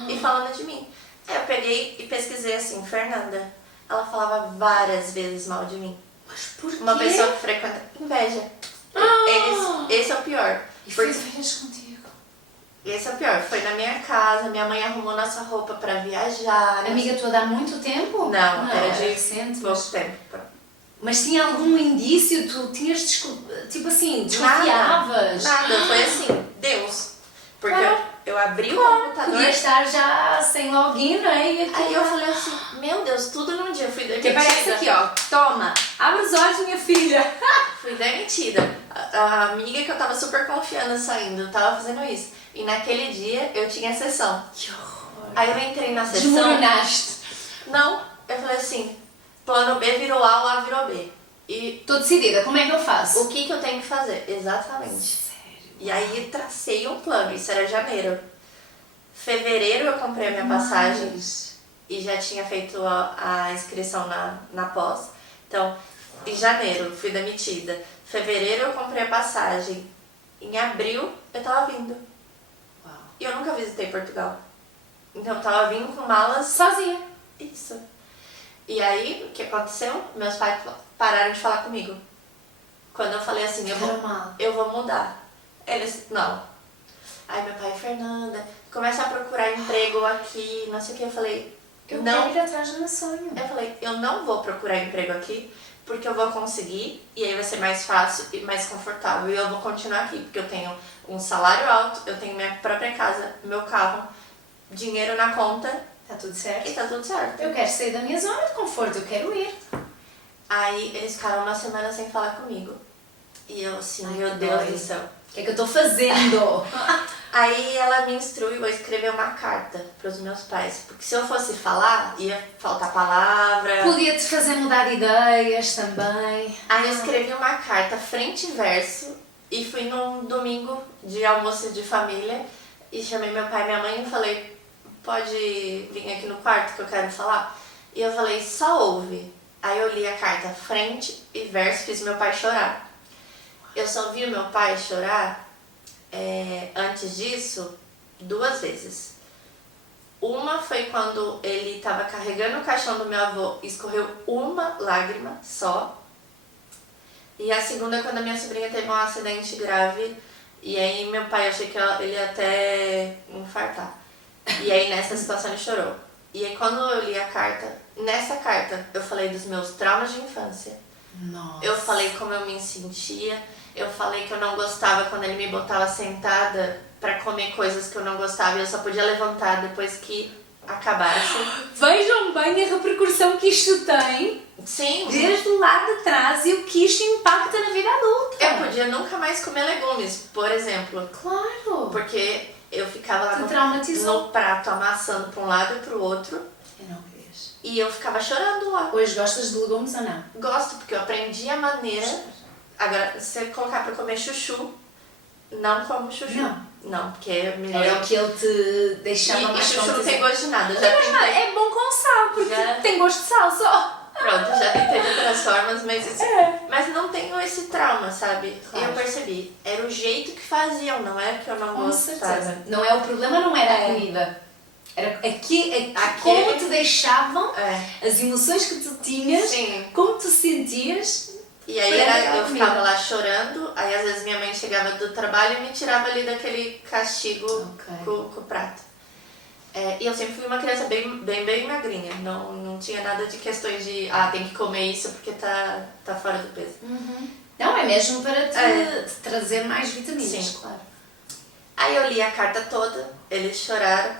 e falando de mim. Aí eu peguei e pesquisei assim, Fernanda. Ela falava várias vezes mal de mim. Mas por quê? Uma pessoa que frequenta inveja. Esse é o pior. E fez férias contigo. Esse é o pior. Foi na minha casa, minha mãe arrumou nossa roupa pra viajar. Amiga tua há muito tempo? Não, era de recente. pouco tempo. Mas tinha algum indício? Tu tinhas, tipo assim, desconfiavas? Nada, foi assim, Deus. Porque eu abri o Claro, computador. podia estar já sem login, né? E aqui, Aí eu falei assim, meu Deus, tudo num dia. Fui que demitida. aparece aqui, ó. Toma, abre os olhos, minha filha. Fui demitida. A amiga que eu tava super confiando saindo, tava fazendo isso. E naquele dia eu tinha sessão. Que horror. Aí eu entrei na sessão. Desmoronaste. Não, eu falei assim, plano B virou A, o A virou B. E Tô decidida, como é que eu faço? o que eu tenho que fazer? Exatamente. E aí tracei um plano, isso era janeiro. Fevereiro eu comprei a minha passagem e já tinha feito a inscrição na pós. Então, em janeiro fui demitida. Fevereiro eu comprei a passagem. Em abril eu tava vindo. Uau. E eu nunca visitei Portugal. Então eu tava vindo com malas. Sozinha. Isso. E aí, o que aconteceu? Meus pais pararam de falar comigo. Quando eu falei assim, eu vou mudar. Eles, não. Aí meu pai, Fernanda, começa a procurar emprego aqui, não sei o que. Eu falei, Eu não. quero ir atrás do meu sonho. Eu falei, eu não vou procurar emprego aqui, porque eu vou conseguir, e aí vai ser mais fácil e mais confortável. E eu vou continuar aqui, porque eu tenho um salário alto, eu tenho minha própria casa, meu carro, dinheiro na conta, Tá tudo certo? e tá tudo certo. Eu quero sair da minha zona de conforto, eu quero ir. Aí eles ficaram uma semana sem falar comigo. E eu assim, Ai, meu que Deus dói. do céu. O que é que eu tô fazendo? Aí ela me instruiu a escrever uma carta pros meus pais. Porque se eu fosse falar, ia faltar palavra. Podia-te fazer mudar de ideias também. Aí eu escrevi uma carta frente e verso e fui num domingo de almoço de família e chamei meu pai e minha mãe e falei, pode vir aqui no quarto que eu quero falar? E eu falei, só ouve. Aí eu li a carta frente e verso, fiz meu pai chorar. Eu só vi o meu pai chorar antes disso 2 vezes. Uma foi quando ele estava carregando o caixão do meu avô e escorreu uma lágrima só. E a segunda é quando a minha sobrinha teve um acidente grave e aí meu pai, eu achei que ele ia até infartar. E aí nessa situação ele chorou. E aí quando eu li a carta, nessa carta eu falei dos meus traumas de infância. Nossa. Eu falei como eu me sentia, eu falei que eu não gostava quando ele me botava sentada pra comer coisas que eu não gostava e eu só podia levantar depois que acabasse. Vejam bem a repercussão que isto tem Sim, desde o lado de trás e o que isto impacta na vida adulta. eu podia nunca mais comer legumes, por exemplo, Claro. porque eu ficava lá Te traumatizou. no prato amassando pra um lado e pro outro Eu não quis. e eu ficava chorando lá. Hoje gostas de legumes ou não? Gosto porque eu aprendi a maneira. Agora, se você colocar pra comer chuchu, não como chuchu. Não, porque me Era o que ele te deixava E mais chuchu não tem traumatizado. gosto de nada. Eu já tentei. É bom com sal, porque Já. tem gosto de sal só. Pronto, já tentei de outras formas, mas não tenho esse trauma, sabe? Claro. E eu percebi, era o jeito que faziam, não era que eu não Com gostava. certeza. Não é o problema, não era a comida. Era como te deixavam, as emoções que tu tinhas, Sim. como tu sentias. E aí eu ficava lá chorando, aí às vezes minha mãe chegava do trabalho e me tirava ali daquele castigo com o prato. E eu sempre fui uma criança bem magrinha, não tinha nada de questões de tem que comer isso porque tá fora do peso. Não, é mesmo para te trazer mais vitaminas, Sim. claro. Aí eu li a carta toda, eles choraram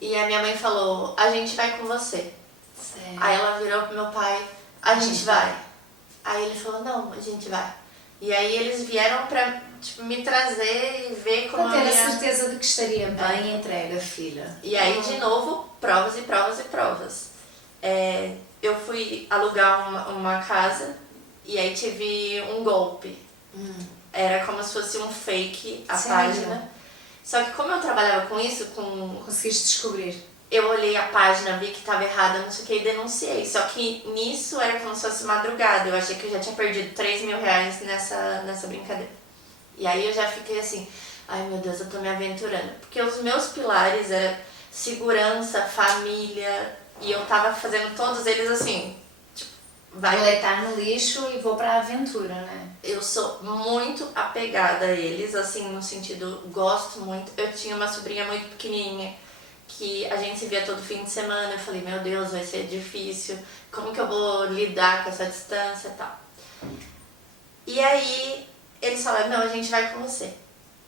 e a minha mãe falou, a gente vai com você. Sério? Aí ela virou pro meu pai, a gente vai. Aí ele falou, não, a gente vai. E aí eles vieram pra, tipo, me trazer e ver como Para ter eu a ia... certeza de que estaria bem entregue a filha. E aí, de novo, provas e provas e provas. Eu fui alugar uma casa e aí tive um golpe. Era como se fosse um fake a Sério? página. Só que como eu trabalhava com isso, Conseguiste descobrir? eu olhei a página, vi que estava errada, não sei o que, e denunciei. Só que nisso era como se fosse madrugada. Eu achei que eu já tinha perdido 3 mil reais nessa brincadeira. E aí eu já fiquei assim, ai meu Deus, eu tô me aventurando. Porque os meus pilares eram segurança, família, e eu tava fazendo todos eles assim, tipo, Vou deitar no lixo e vou para a aventura, né? Eu sou muito apegada a eles, assim, no sentido, gosto muito. Eu tinha uma sobrinha muito pequenininha, que a gente se via todo fim de semana. Eu falei, meu Deus, vai ser difícil. Como que eu vou lidar com essa distância e tal? E aí, eles falaram, não, a gente vai com você.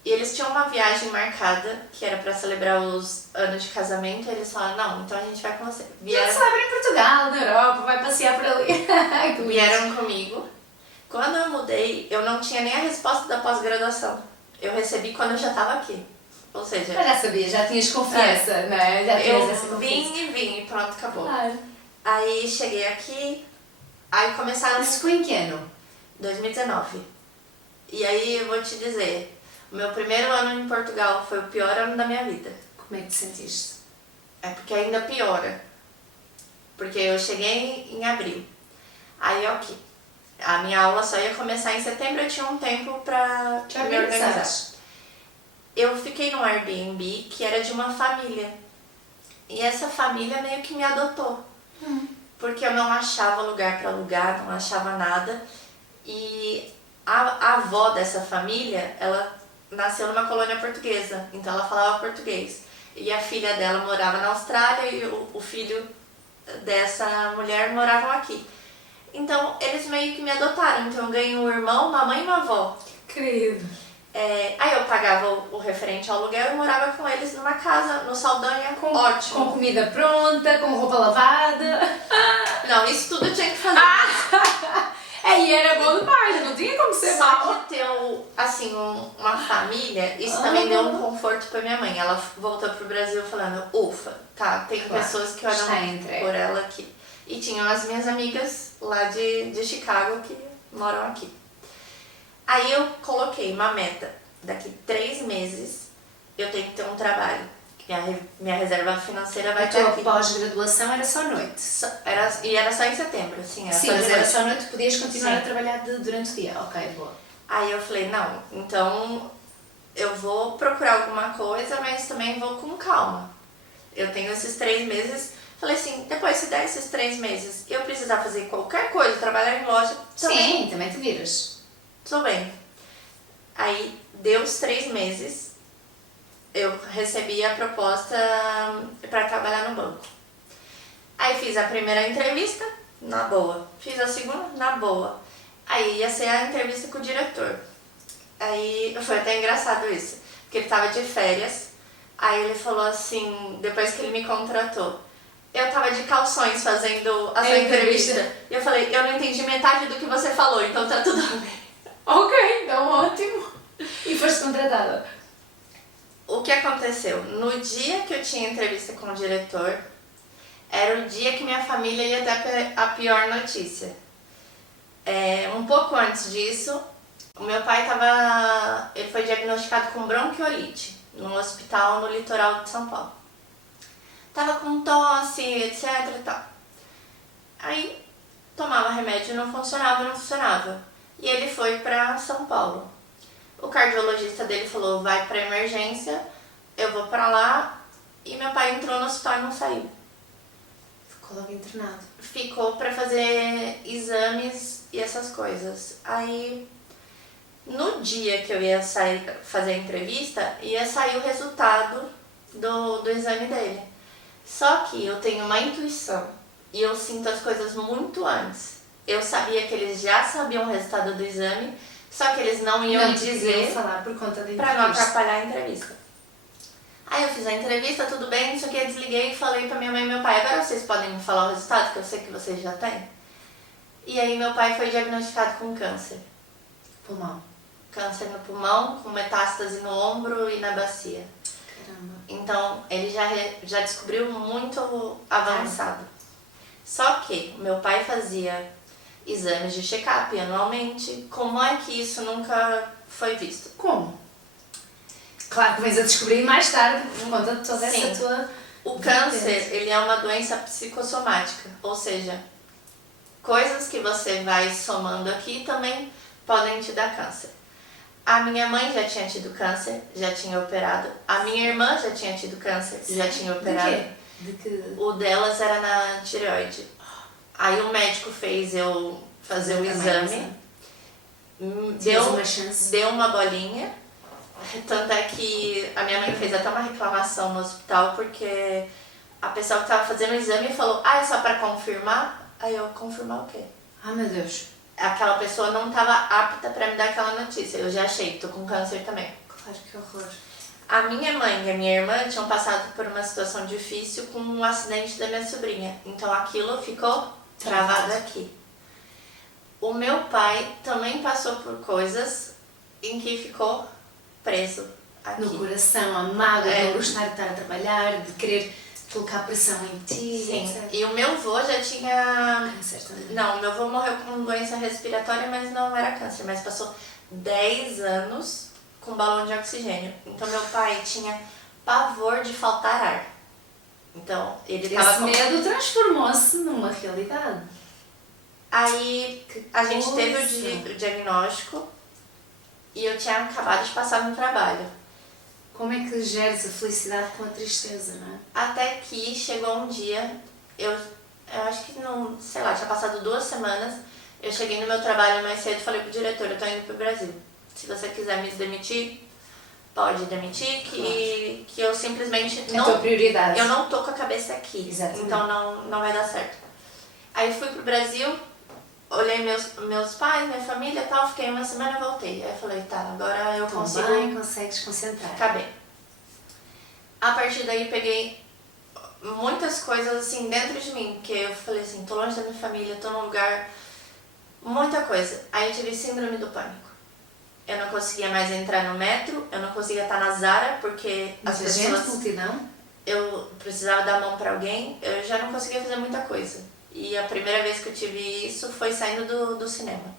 E eles tinham uma viagem marcada, que era pra celebrar os anos de casamento. E eles falaram, não, então a gente vai com você. Já celebra em Portugal, na Europa, vai passear por ali. Vieram comigo. Quando eu mudei, eu não tinha nem a resposta da pós-graduação. Eu recebi quando eu já tava aqui. Ou seja... Mas já sabia, já tinhas confiança, né? Já tinhas essa Eu confiança. vim e pronto, acabou. Claro. Aí cheguei aqui, aí começaram... Isso foi em que ano? 2019. E aí eu vou te dizer, o meu primeiro ano em Portugal foi o pior ano da minha vida. Como é que te sentiste? É porque ainda piora. Porque eu cheguei em abril. Aí, ok. A minha aula só ia começar em setembro, eu tinha um tempo pra me organizar. Eu fiquei num Airbnb que era de uma família. E essa família meio que me adotou. Porque eu não achava lugar pra alugar, não achava nada. E a avó dessa família, ela nasceu numa colônia portuguesa. Então ela falava português. E a filha dela morava na Austrália e o filho dessa mulher moravam aqui. Então eles meio que me adotaram. Então eu ganhei um irmão, uma mãe e uma avó. Querido. Aí eu pagava o referente ao aluguel e morava com eles numa casa no Saldanha, ótimo. Com comida pronta, com roupa lavada. Não, isso tudo eu tinha que fazer. E era bom demais, não tinha como ser Só mal. que ter assim, uma família, isso também deu um conforto pra minha mãe. Ela voltou pro Brasil falando, ufa, tá, tem Claro, pessoas que olham está entregue. por ela aqui. E tinham as minhas amigas lá de Chicago que moram aqui. Aí eu coloquei uma meta, daqui 3 meses eu tenho que ter um trabalho. Minha reserva financeira vai A estar tua aqui. pós-graduação era só noite. E era só em setembro, assim. Era Sim, só mas de era noite. só noite, podias continuar Sim. a trabalhar durante o dia. Ok, boa. Aí eu falei, não, então eu vou procurar alguma coisa, mas também vou com calma. Eu tenho esses 3 meses. Falei assim, depois se der esses 3 meses e eu precisar fazer qualquer coisa, trabalhar em loja, Sim, também te viras. tô bem. Aí deu os 3 meses, eu recebi a proposta para trabalhar no banco. Aí fiz a primeira entrevista, na boa. Fiz a segunda, na boa. Aí ia ser a entrevista com o diretor. Aí foi até engraçado isso, porque ele tava de férias. Aí ele falou assim, depois que ele me contratou, eu tava de calções fazendo a sua entrevista. E eu falei, eu não entendi metade do que você falou, então tá tudo bem. Ok, então ótimo. E foste contratada. O que aconteceu? No dia que eu tinha entrevista com o diretor, era o dia que minha família ia ter a pior notícia. Um pouco antes disso, o meu pai ele foi diagnosticado com bronquiolite num hospital no litoral de São Paulo. Tava com tosse, etc e tal. Aí tomava remédio, não funcionava. E ele foi pra São Paulo. O cardiologista dele falou, vai pra emergência, eu vou pra lá. E meu pai entrou no hospital e não saiu. Ficou logo internado. Ficou pra fazer exames e essas coisas. Aí, no dia que eu ia fazer a entrevista, ia sair o resultado do exame dele. Só que eu tenho uma intuição e eu sinto as coisas muito antes. Eu sabia que eles já sabiam o resultado do exame, só que eles não iam dizer falar por conta da pra não entrevista. atrapalhar a entrevista. Aí eu fiz a entrevista, tudo bem, não sei o que, desliguei e falei pra minha mãe e meu pai, agora vocês podem me falar o resultado, que eu sei que vocês já têm. E aí meu pai foi diagnosticado com câncer. Pulmão. Câncer no pulmão, com metástase no ombro e na bacia. Caramba. Então ele já descobriu muito avançado. Só que meu pai fazia exames de check-up anualmente. Como é que isso nunca foi visto? Como? Claro que vens a descobrir mais tarde por conta de toda Sim. essa tua... O câncer, ele é uma doença psicossomática, ou seja, coisas que você vai somando aqui também podem te dar câncer. A minha mãe já tinha tido câncer, já tinha operado. A minha irmã já tinha tido câncer, já tinha operado. De quê? De que... O delas era na tireoide. Aí o médico fez eu fazer o exame. Uma chance. Deu uma bolinha. Tanto é que a minha mãe fez até uma reclamação no hospital porque a pessoa que estava fazendo o exame falou: é só para confirmar? Aí eu, confirmar o quê? Ai, meu Deus. Aquela pessoa não estava apta para me dar aquela notícia. Eu já achei, tô com câncer também. Claro, que horror. A minha mãe e a minha irmã tinham passado por uma situação difícil com um acidente da minha sobrinha. Então aquilo ficou travado aqui. O meu pai também passou por coisas em que ficou preso aqui. No coração, a mágoa de É. não gostar de estar a trabalhar, de querer colocar pressão em ti, Sim, etc. e o meu avô já tinha... Câncer também. Não, meu avô morreu com doença respiratória, mas não era câncer. Mas passou 10 anos com balão de oxigênio. Então meu pai tinha pavor de faltar ar. Então ele Esse tava com... medo transformou-se numa realidade. Aí a gente teve coisa. o diagnóstico e eu tinha acabado de passar no trabalho. Como é que geres a felicidade com a tristeza, não é? Até que chegou um dia, eu acho que não, sei lá, tinha passado 2 semanas, eu cheguei no meu trabalho mais cedo e falei pro diretor, eu tô indo pro Brasil. Se você quiser me demitir, pode demitir, que eu simplesmente É a tua prioridade. eu não tô com a cabeça aqui. Exatamente. Então não vai dar certo. Aí fui pro Brasil, olhei meus pais, minha família e tal, fiquei uma semana e voltei. Aí eu falei, tá, agora eu consigo... Bem, consegues concentrar. Acabei. A partir daí peguei muitas coisas assim dentro de mim, que eu falei assim, tô longe da minha família, tô num lugar... Muita coisa. Aí eu tive síndrome do pânico. Eu não conseguia mais entrar no metro, eu não conseguia estar na Zara, porque as Muita gente, pessoas... multidão. Eu precisava dar a mão pra alguém, eu já não conseguia fazer muita coisa. E a primeira vez que eu tive isso foi saindo do cinema.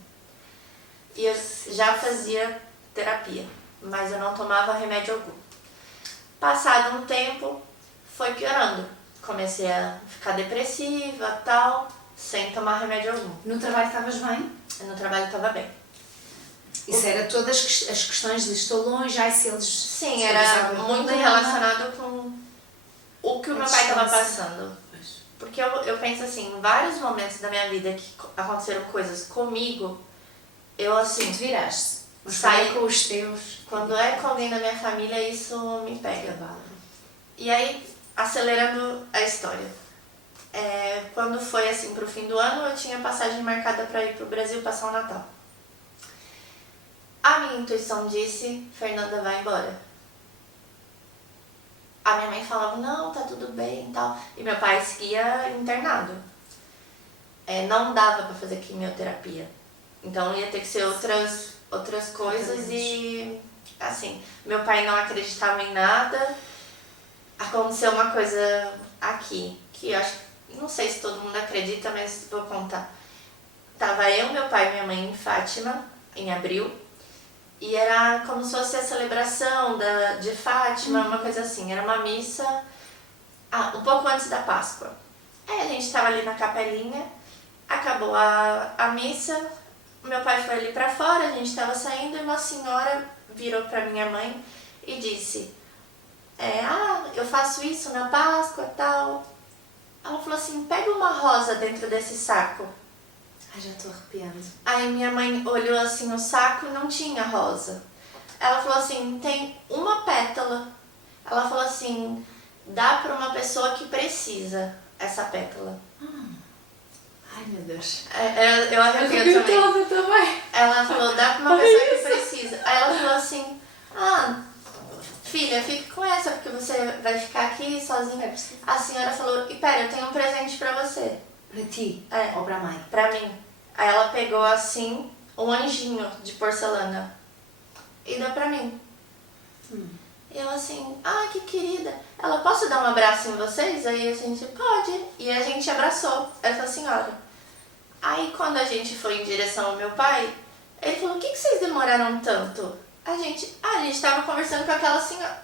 E eu já fazia terapia, mas eu não tomava remédio algum. Passado um tempo, foi piorando. Comecei a ficar depressiva e tal, sem tomar remédio algum. No trabalho estavas bem? No trabalho estava bem. Isso era todas as questões de estou longe, ai se eles... Sim, se era eles sabem o muito problema. relacionado com o que o meu pai estava passando. Porque eu penso assim, em vários momentos da minha vida que aconteceram coisas comigo, eu assim... Tu viraste. Mas Sai- com os teus... Quando é com alguém da minha família, isso me pega. Cavalo. E aí, acelerando a história. Quando foi assim pro fim do ano, eu tinha passagem marcada para ir pro Brasil passar o Natal. A minha intuição disse, Fernanda, vai embora. A minha mãe falava, não, tá tudo bem e tal. E meu pai seguia internado. Não dava para fazer quimioterapia. Então ia ter que ser outras coisas e, assim, meu pai não acreditava em nada. Aconteceu uma coisa aqui, que eu acho, não sei se todo mundo acredita, mas vou contar. Tava eu, meu pai e minha mãe em Fátima, em abril, e era como se fosse a celebração de Fátima, uma coisa assim, era uma missa um pouco antes da Páscoa. Aí a gente tava ali na capelinha, acabou a missa, meu pai foi ali pra fora, a gente tava saindo e uma senhora virou pra minha mãe e disse, eu faço isso na Páscoa e tal. Ela falou assim, pega uma rosa dentro desse saco. Ai, já estou arrepiando. Aí minha mãe olhou assim no saco e não tinha rosa. Ela falou assim, tem uma pétala. Ela falou assim, dá pra uma pessoa que precisa essa pétala. Ai, meu Deus. Eu arrepio também. também. Ela falou, dá pra uma pessoa que precisa. Aí ela falou assim, filha, fique com essa, porque você vai ficar aqui sozinha. É possível. A senhora falou, e pera, eu tenho um presente pra você. Para ti É. ou para a mãe? Pra mim. Aí ela pegou assim, um anjinho de porcelana e deu pra mim. E eu assim, que querida. Ela, posso dar um abraço em vocês? Aí a gente, pode. E a gente abraçou essa senhora. Aí quando a gente foi em direção ao meu pai, ele falou, o que vocês demoraram tanto? A gente tava conversando com aquela senhora.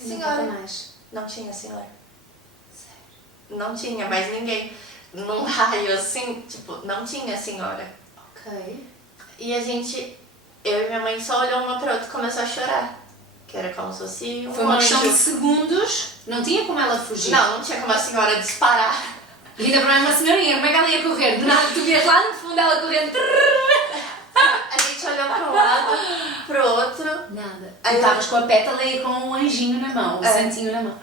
Não tava mais. Não tinha senhora. Não tinha mais ninguém. Num raio assim, tipo, não tinha senhora. Ok. E a gente, eu e minha mãe só olhou uma pra outra e começou a chorar. Que era como se fosse um Foi uma questão de anjo. segundos, não tinha como ela fugir. Não tinha como a senhora disparar. E ainda para uma senhorinha, como é que ela ia correr? Do nada tu vias lá no fundo ela correndo. A gente olhou para um lado, pro outro. Nada. Aí Tu estavas com a pétala e com um anjinho na mão, um santinho na mão.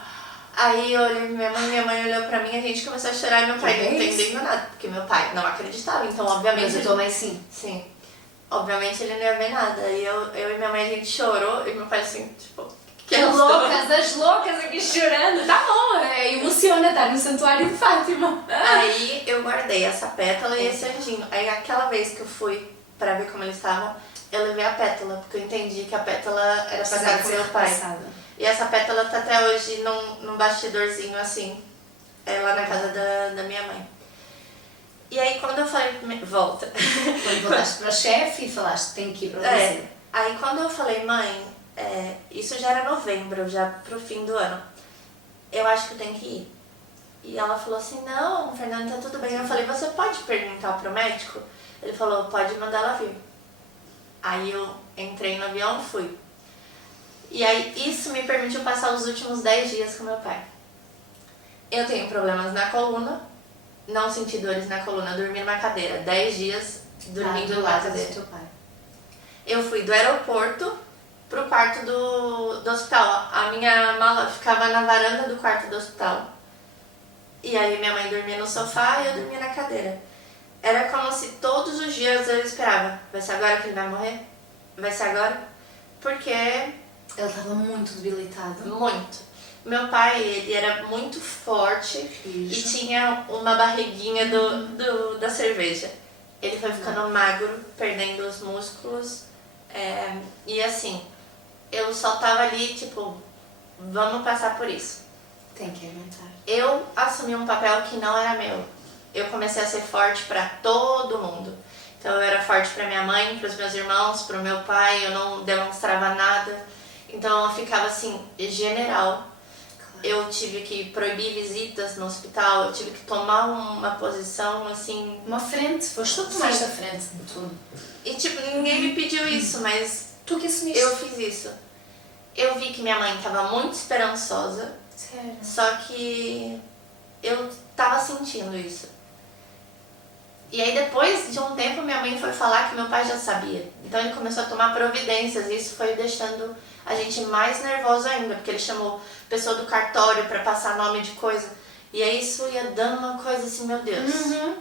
Aí eu olhei pra minha mãe olhou pra mim, a gente começou a chorar e meu pai não Que é isso? entendendo nada, porque meu pai não acreditava, então obviamente... Mas a tua mãe sim. Sim. Obviamente ele não ia ver nada. E eu e minha mãe, a gente chorou e meu pai assim, tipo... Que As loucas aqui chorando. Tá bom, emociona estar no Santuário de Fátima. Aí eu guardei essa pétala e esse anjinho. Aí aquela vez que eu fui pra ver como eles estavam, eu levei a pétala, porque eu entendi que a pétala era pra estar com meu pai. Passada. E essa pétala tá até hoje num bastidorzinho assim, lá na casa da minha mãe. E aí quando eu falei, volta. Quando voltaste para o chefe e falaste, tenho que ir para você. Aí quando eu falei, mãe, isso já era novembro, já pro fim do ano, eu acho que eu tenho que ir. E ela falou assim, não, Fernanda, tá tudo bem. Eu falei, você pode perguntar pro médico? Ele falou, pode mandar ela vir. Aí eu entrei no avião e fui. E aí isso me permitiu passar os últimos 10 dias com meu pai. Eu tenho problemas na coluna, não senti dores na coluna, dormi numa cadeira. 10 dias dormindo do numa lado cadeira. do teu pai. Eu fui do aeroporto pro quarto do hospital. A minha mala ficava na varanda do quarto do hospital. E aí minha mãe dormia no sofá e eu dormia na cadeira. Era como se todos os dias eu esperava. Vai ser agora que ele vai morrer? Vai ser agora? Porque... Ele estava muito debilitado. Muito. Meu pai, ele era muito forte e tinha uma barriguinha da cerveja. Ele foi ficando magro, perdendo os músculos. E assim, eu só tava ali, tipo, vamos passar por isso. Tem que aguentar. Eu assumi um papel que não era meu. Eu comecei a ser forte pra todo mundo. Então eu era forte pra minha mãe, pros meus irmãos, pro meu pai, eu não demonstrava nada. Então eu ficava assim, general. Eu tive que proibir visitas no hospital, eu tive que tomar uma posição assim... Uma frente, foste tu que tomaste a frente de tudo. E tipo, ninguém me pediu isso, mas Tu que assumiste. eu fiz isso. Eu vi que minha mãe estava muito esperançosa, Sério. só que eu tava sentindo isso. E aí depois de um tempo minha mãe foi falar que meu pai já sabia. Então ele começou a tomar providências e isso foi deixando a gente mais nervosa ainda, porque ele chamou pessoa do cartório para passar nome de coisa. E aí isso ia dando uma coisa assim, meu Deus.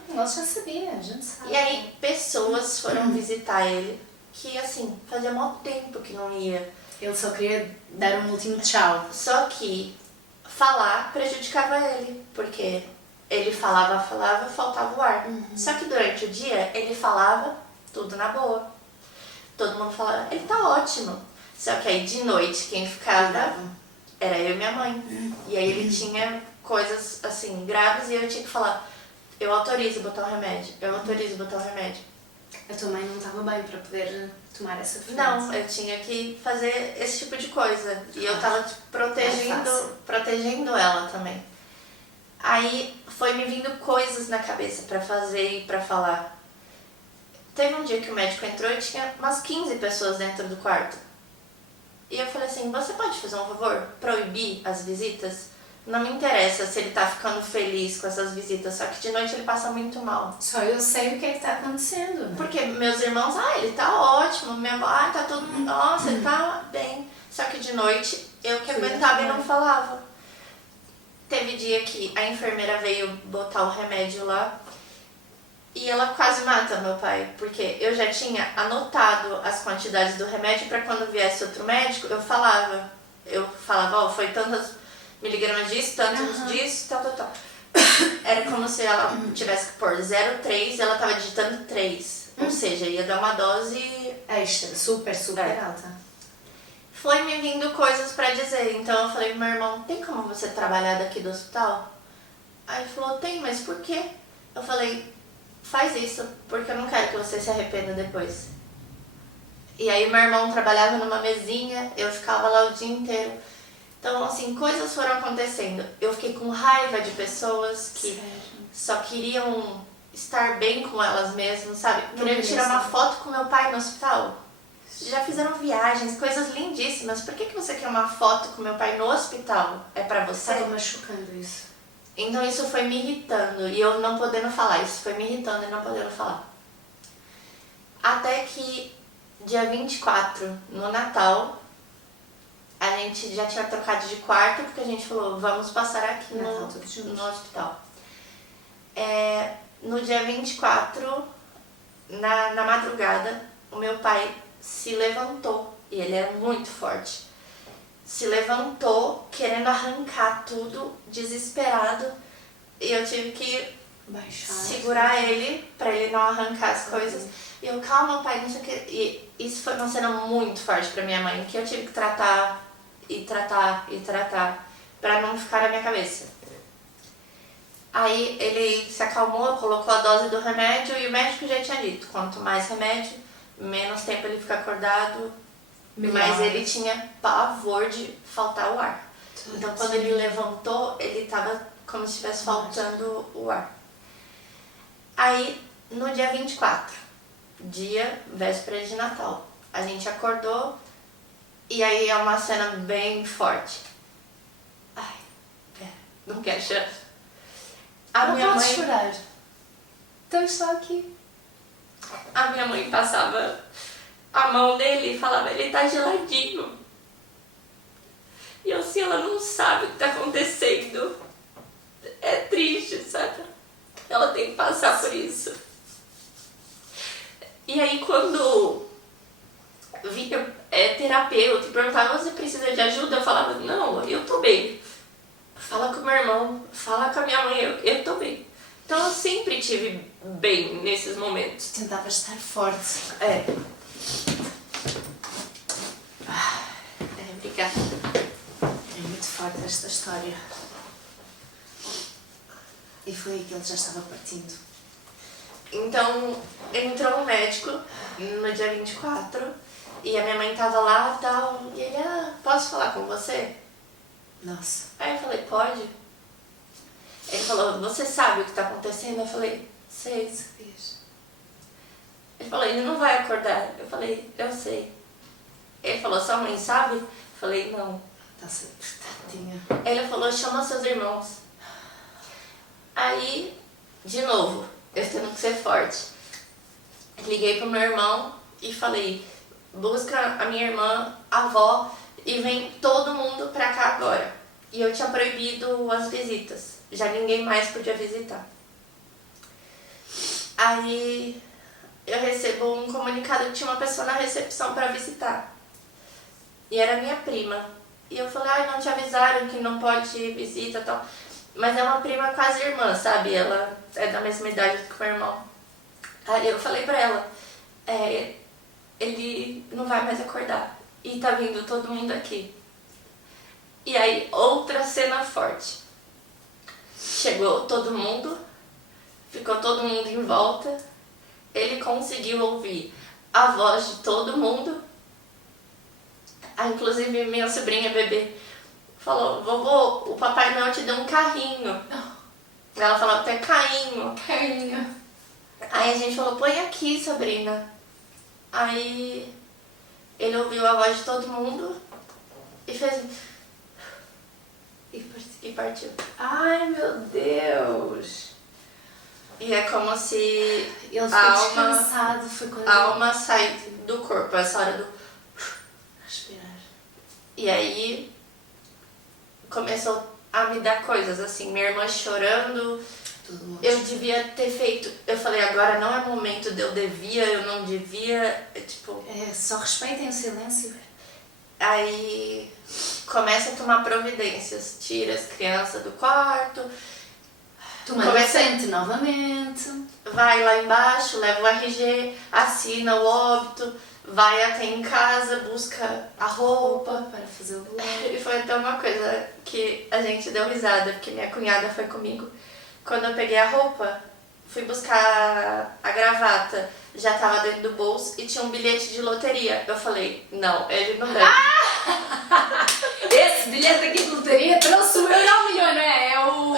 Nós já sabia, a gente sabe. E aí pessoas foram visitar ele, que assim, fazia muito tempo que não ia. Ele só queria dar um último tchau. Só que falar prejudicava ele, porque ele falava, faltava o ar. Só que durante o dia ele falava tudo na boa. Todo mundo falava, ele tá ótimo. Só que aí de noite quem ficava era eu e minha mãe. E aí ele tinha coisas assim graves e eu tinha que falar, eu autorizo botar o remédio, eu autorizo botar o remédio. A tua mãe não estava bem para poder tomar essa frente. Não, eu tinha que fazer esse tipo de coisa. E eu tava tipo, protegendo ela também. Aí foi me vindo coisas na cabeça pra fazer e pra falar. Teve um dia que o médico entrou e tinha umas 15 pessoas dentro do quarto. E eu falei assim, você pode fazer um favor? Proibir as visitas? Não me interessa se ele tá ficando feliz com essas visitas, só que de noite ele passa muito mal. Só eu sei o que é que está acontecendo, né? Porque meus irmãos, ele tá ótimo, minha avó, tá tudo, nossa, ele tá bem. Só que de noite eu que aguentava e não falava. Teve dia que a enfermeira veio botar o remédio lá e ela quase mata meu pai, porque eu já tinha anotado as quantidades do remédio para quando viesse outro médico eu falava. eu falava, ó, foi tantos miligramas disso, tantos disso, tal. Era como se ela tivesse que pôr 0,3 e ela tava digitando 3. Ou seja, ia dar uma dose extra, super alta. Foi me vindo coisas pra dizer. Então eu falei pro meu irmão, tem como você trabalhar daqui do hospital? Aí ele falou, tem, mas por quê? Eu falei, faz isso, porque eu não quero que você se arrependa depois. E aí meu irmão trabalhava numa mesinha, eu ficava lá o dia inteiro. Então, assim, coisas foram acontecendo. Eu fiquei com raiva de pessoas que só queriam estar bem com elas mesmas, sabe? Queriam tirar uma foto com meu pai no hospital. Já fizeram viagens, coisas lindíssimas. Por que você quer uma foto com meu pai no hospital? É pra você? Tava machucando isso. Então isso foi me irritando e eu não podendo falar. Isso foi me irritando e não podendo falar. Até que dia 24, no Natal, a gente já tinha trocado de quarto porque a gente falou, vamos passar aqui no hospital. No dia 24, na madrugada, o meu pai se levantou, e ele era muito forte. Se levantou querendo arrancar tudo, desesperado, e eu tive que segurar ele pra ele não arrancar as coisas. E eu, calma pai, não sei o que. E isso foi uma cena muito forte pra minha mãe, que eu tive que tratar pra não ficar na minha cabeça. Aí ele se acalmou, colocou a dose do remédio e o médico já tinha dito, quanto mais remédio, menos tempo ele fica acordado, mas ele tinha pavor de faltar o ar. Então quando ele levantou, ele tava como se estivesse faltando o ar. Aí no dia 24, dia véspera de Natal, a gente acordou e aí é uma cena bem forte. Ai, pera, não quero chorar. A minha mãe chorar. Estamos só aqui. A minha mãe passava a mão nele e falava, ele tá geladinho. E eu assim, ela não sabe o que tá acontecendo. É triste, sabe? Ela tem que passar por isso. E aí quando vinha terapeuta e perguntava, você precisa de ajuda? Eu falava, não, eu tô bem. Fala com o meu irmão, fala com a minha mãe, eu tô bem. Então eu sempre tive bem nesses momentos. Tentava estar forte. Obrigada. É muito forte esta história. E foi aí que ele já estava partindo. Então entrou um médico no dia 24 e a minha mãe tava lá e tal. E ele, posso falar com você? Nossa. Aí eu falei, pode? Ele falou, você sabe o que tá acontecendo? Eu falei, sei. Ele falou, ele não vai acordar. Eu falei, eu sei. Ele falou, sua mãe sabe? Eu falei, não. Tá tadinha. Ele falou, chama seus irmãos. Aí, de novo, eu tendo que ser forte. Liguei pro meu irmão e falei, busca a minha irmã, a avó, e vem todo mundo pra cá agora. E eu tinha proibido as visitas. Já ninguém mais podia visitar. Aí eu recebo um comunicado que tinha uma pessoa na recepção pra visitar. E era minha prima. E eu falei, não te avisaram que não pode visita e tal. Mas é uma prima quase irmã, sabe? Ela é da mesma idade que o meu irmão. Aí eu falei pra ela, ele não vai mais acordar. E tá vindo todo mundo aqui. E aí, outra cena forte. Chegou todo mundo, ficou todo mundo em volta. Ele conseguiu ouvir a voz de todo mundo. Inclusive, minha sobrinha bebê falou, vovô, o Papai Noel te deu um carrinho. Ela falava até carrinho. Aí a gente falou, põe aqui, Sabrina. Aí ele ouviu a voz de todo mundo e fez... E partiu. Ai, meu Deus. E é como se Ele ficou descansado, foi quando a alma sai do corpo, essa hora do... respirar. E aí começou a me dar coisas, assim, minha irmã chorando. Eu devia ter feito. Eu falei, agora não é momento de eu não devia. Tipo. Só respeitem o silêncio. Aí começa a tomar providências, tira as crianças do quarto, Toma Começa- docente novamente. vai lá embaixo, leva o RG, assina o óbito, vai até em casa, busca a roupa. Para fazer o bolo. E foi até uma coisa que a gente deu risada, porque minha cunhada foi comigo. Quando eu peguei a roupa, fui buscar a gravata, já tava dentro do bolso e tinha um bilhete de loteria. Eu falei, não, ele não deve. Esse bilhete aqui de loteria trouxe o euro milhão, né? É o...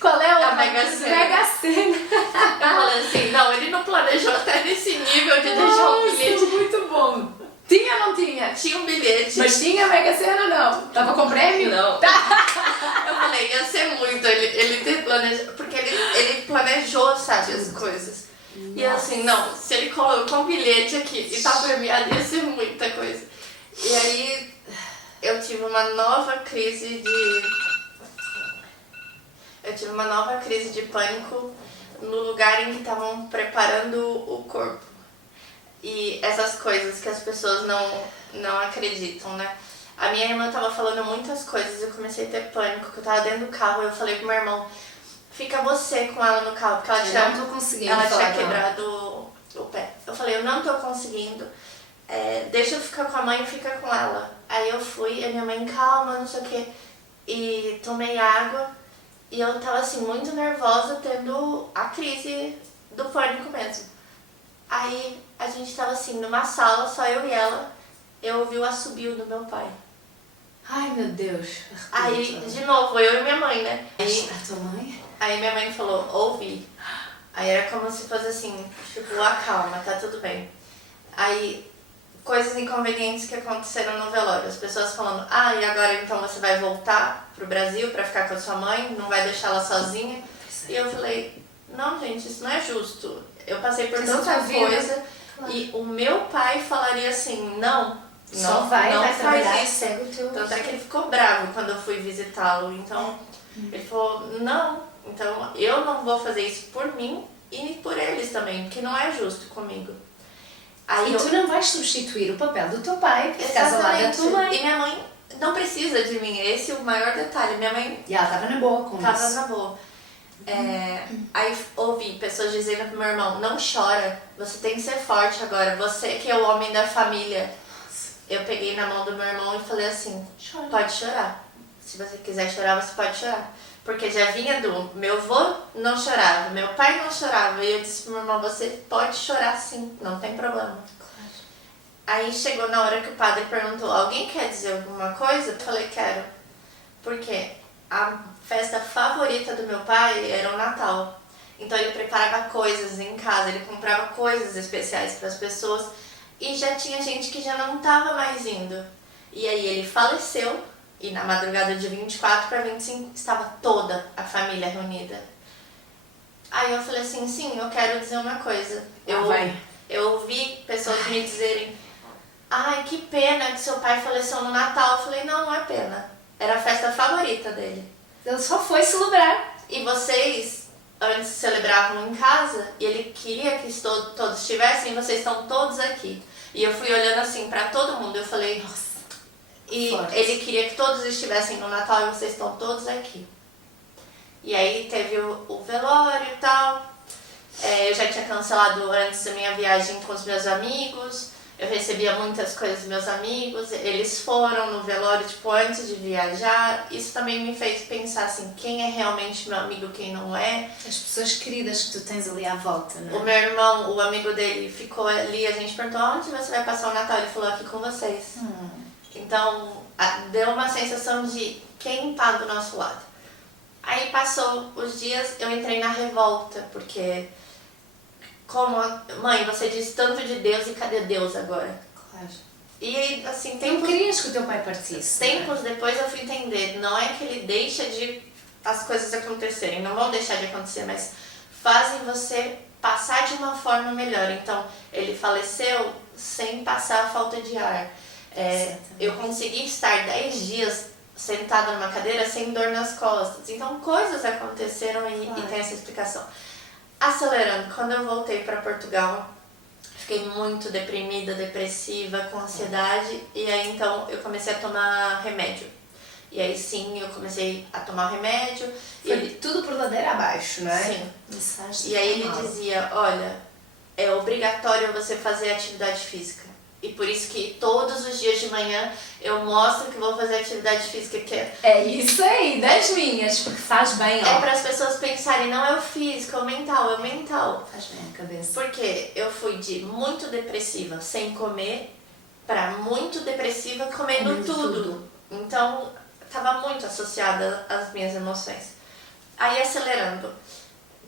Qual é o... A Mega Sena. Mega Sena. Eu falei assim, não, ele não planejou até nesse nível de deixar um Nossa, bilhete. muito bom. Tinha ou não tinha? Tinha um bilhete. Mas tinha Mega Sena ou não? Tava com prêmio? Não. Tá. Eu falei, ia ser muito ele ter planejado, porque ele planejou, sabe, as coisas. E assim, não, se ele colocou um bilhete aqui e tá premiado, ia ser muita coisa. E aí eu tive uma nova crise de pânico no lugar em que estavam preparando o corpo. E essas coisas que as pessoas não acreditam, né? A minha irmã tava falando muitas coisas, eu comecei a ter pânico, que eu tava dentro do carro, eu falei pro meu irmão, fica você com ela no carro, porque ela Eu tinha, não tô conseguindo ela falar tinha com ela. quebrado o pé. Eu falei, eu não tô conseguindo, deixa eu ficar com a mãe e fica com ela. Aí eu fui, e minha mãe, calma, não sei o quê, e tomei água, e eu tava assim, muito nervosa, tendo a crise do pânico mesmo. Aí a gente tava assim, numa sala, só eu e ela, eu ouvi o assobio do meu pai. Ai, meu Deus. Aí, de novo, eu e minha mãe, né? A tua mãe? Aí minha mãe falou, ouvi. Aí era como se fosse assim, tipo, acalma, tá tudo bem. Aí, coisas inconvenientes que aconteceram no velório. As pessoas falando, e agora então você vai voltar pro Brasil pra ficar com a sua mãe? Não vai deixar ela sozinha? E eu falei, não, gente, isso não é justo. Eu passei por Essa tanta tua vida. coisa. Claro. E o meu pai falaria assim, não Só vai faz trabalhar e isso. segue o teu... Tanto é que ele ficou bravo quando eu fui visitá-lo. Então, ele falou, não, então eu não vou fazer isso por mim e por eles também, porque não é justo comigo. Aí E tu não vais substituir o papel do teu pai, porque estás ao lado da tua mãe. E minha mãe não precisa de mim, esse é o maior detalhe. Minha mãe E ela estava na boa com tava isso. na boa. Aí ouvi pessoas dizendo pro meu irmão, não chora, você tem que ser forte agora, você que é o homem da família. Eu peguei na mão do meu irmão e falei assim, Chora. pode chorar. Se você quiser chorar, você pode chorar. Porque já vinha do meu avô não chorava, meu pai não chorava. E eu disse pro meu irmão, você pode chorar sim, não tem problema. Claro. Aí chegou na hora que o padre perguntou, alguém quer dizer alguma coisa? Eu falei, quero. Porque a festa favorita do meu pai era o Natal. Então ele preparava coisas em casa, ele comprava coisas especiais para as pessoas. E já tinha gente que já não estava mais indo. E aí ele faleceu. E na madrugada de 24 para 25 estava toda a família reunida. Aí eu falei assim, sim, eu quero dizer uma coisa. Eu ouvi pessoas me dizerem, ai, que pena que seu pai faleceu no Natal. Eu falei, não, não é pena. Era a festa favorita dele. Ele só foi celebrar. E vocês, antes celebravam em casa, e ele queria que todos estivessem, e vocês estão todos aqui. E eu fui olhando assim para todo mundo, eu falei, Nossa. e Forte. ele queria que todos estivessem no Natal e vocês estão todos aqui. E aí teve o velório e tal. Eu já tinha cancelado antes a minha viagem com os meus amigos. Eu recebia muitas coisas dos meus amigos. Eles foram no velório, tipo, antes de viajar. Isso também me fez pensar assim, quem é realmente meu amigo, quem não é. As pessoas queridas que tu tens ali à volta, não é? O meu irmão, o amigo dele, ficou ali. A gente perguntou, onde você vai passar o Natal? Ele falou, aqui com vocês. Então, deu uma sensação de quem tá do nosso lado. Aí passou os dias, eu entrei na revolta, porque mãe, você disse tanto de Deus e cadê Deus agora? Claro. E assim, Não tempos querias que o teu pai partisse. tempos depois eu fui entender, não é que ele deixa de as coisas acontecerem, não vão deixar de acontecer, mas fazem você passar de uma forma melhor. Então, ele faleceu sem passar a falta de ar. Eu consegui estar 10 dias sentada numa cadeira sem dor nas costas. Então, coisas aconteceram e tem essa explicação. Acelerando, quando eu voltei para Portugal, fiquei muito deprimida, depressiva, com ansiedade. E aí então eu comecei a tomar remédio. E aí sim, eu comecei a tomar o remédio. Foi ele... tudo por ladeira abaixo, não é? Sim. Mensagem E aí ele mal. dizia, olha, é obrigatório você fazer atividade física. E por isso que todos os dias de manhã eu mostro que vou fazer atividade física, que É isso aí, das minhas, porque faz bem, ó. é para as pessoas pensarem, não é o físico, é o mental, é o mental. Faz bem a cabeça. Porque eu fui de muito depressiva sem comer para muito depressiva comendo tudo. Então, estava muito associada às minhas emoções. Aí, acelerando,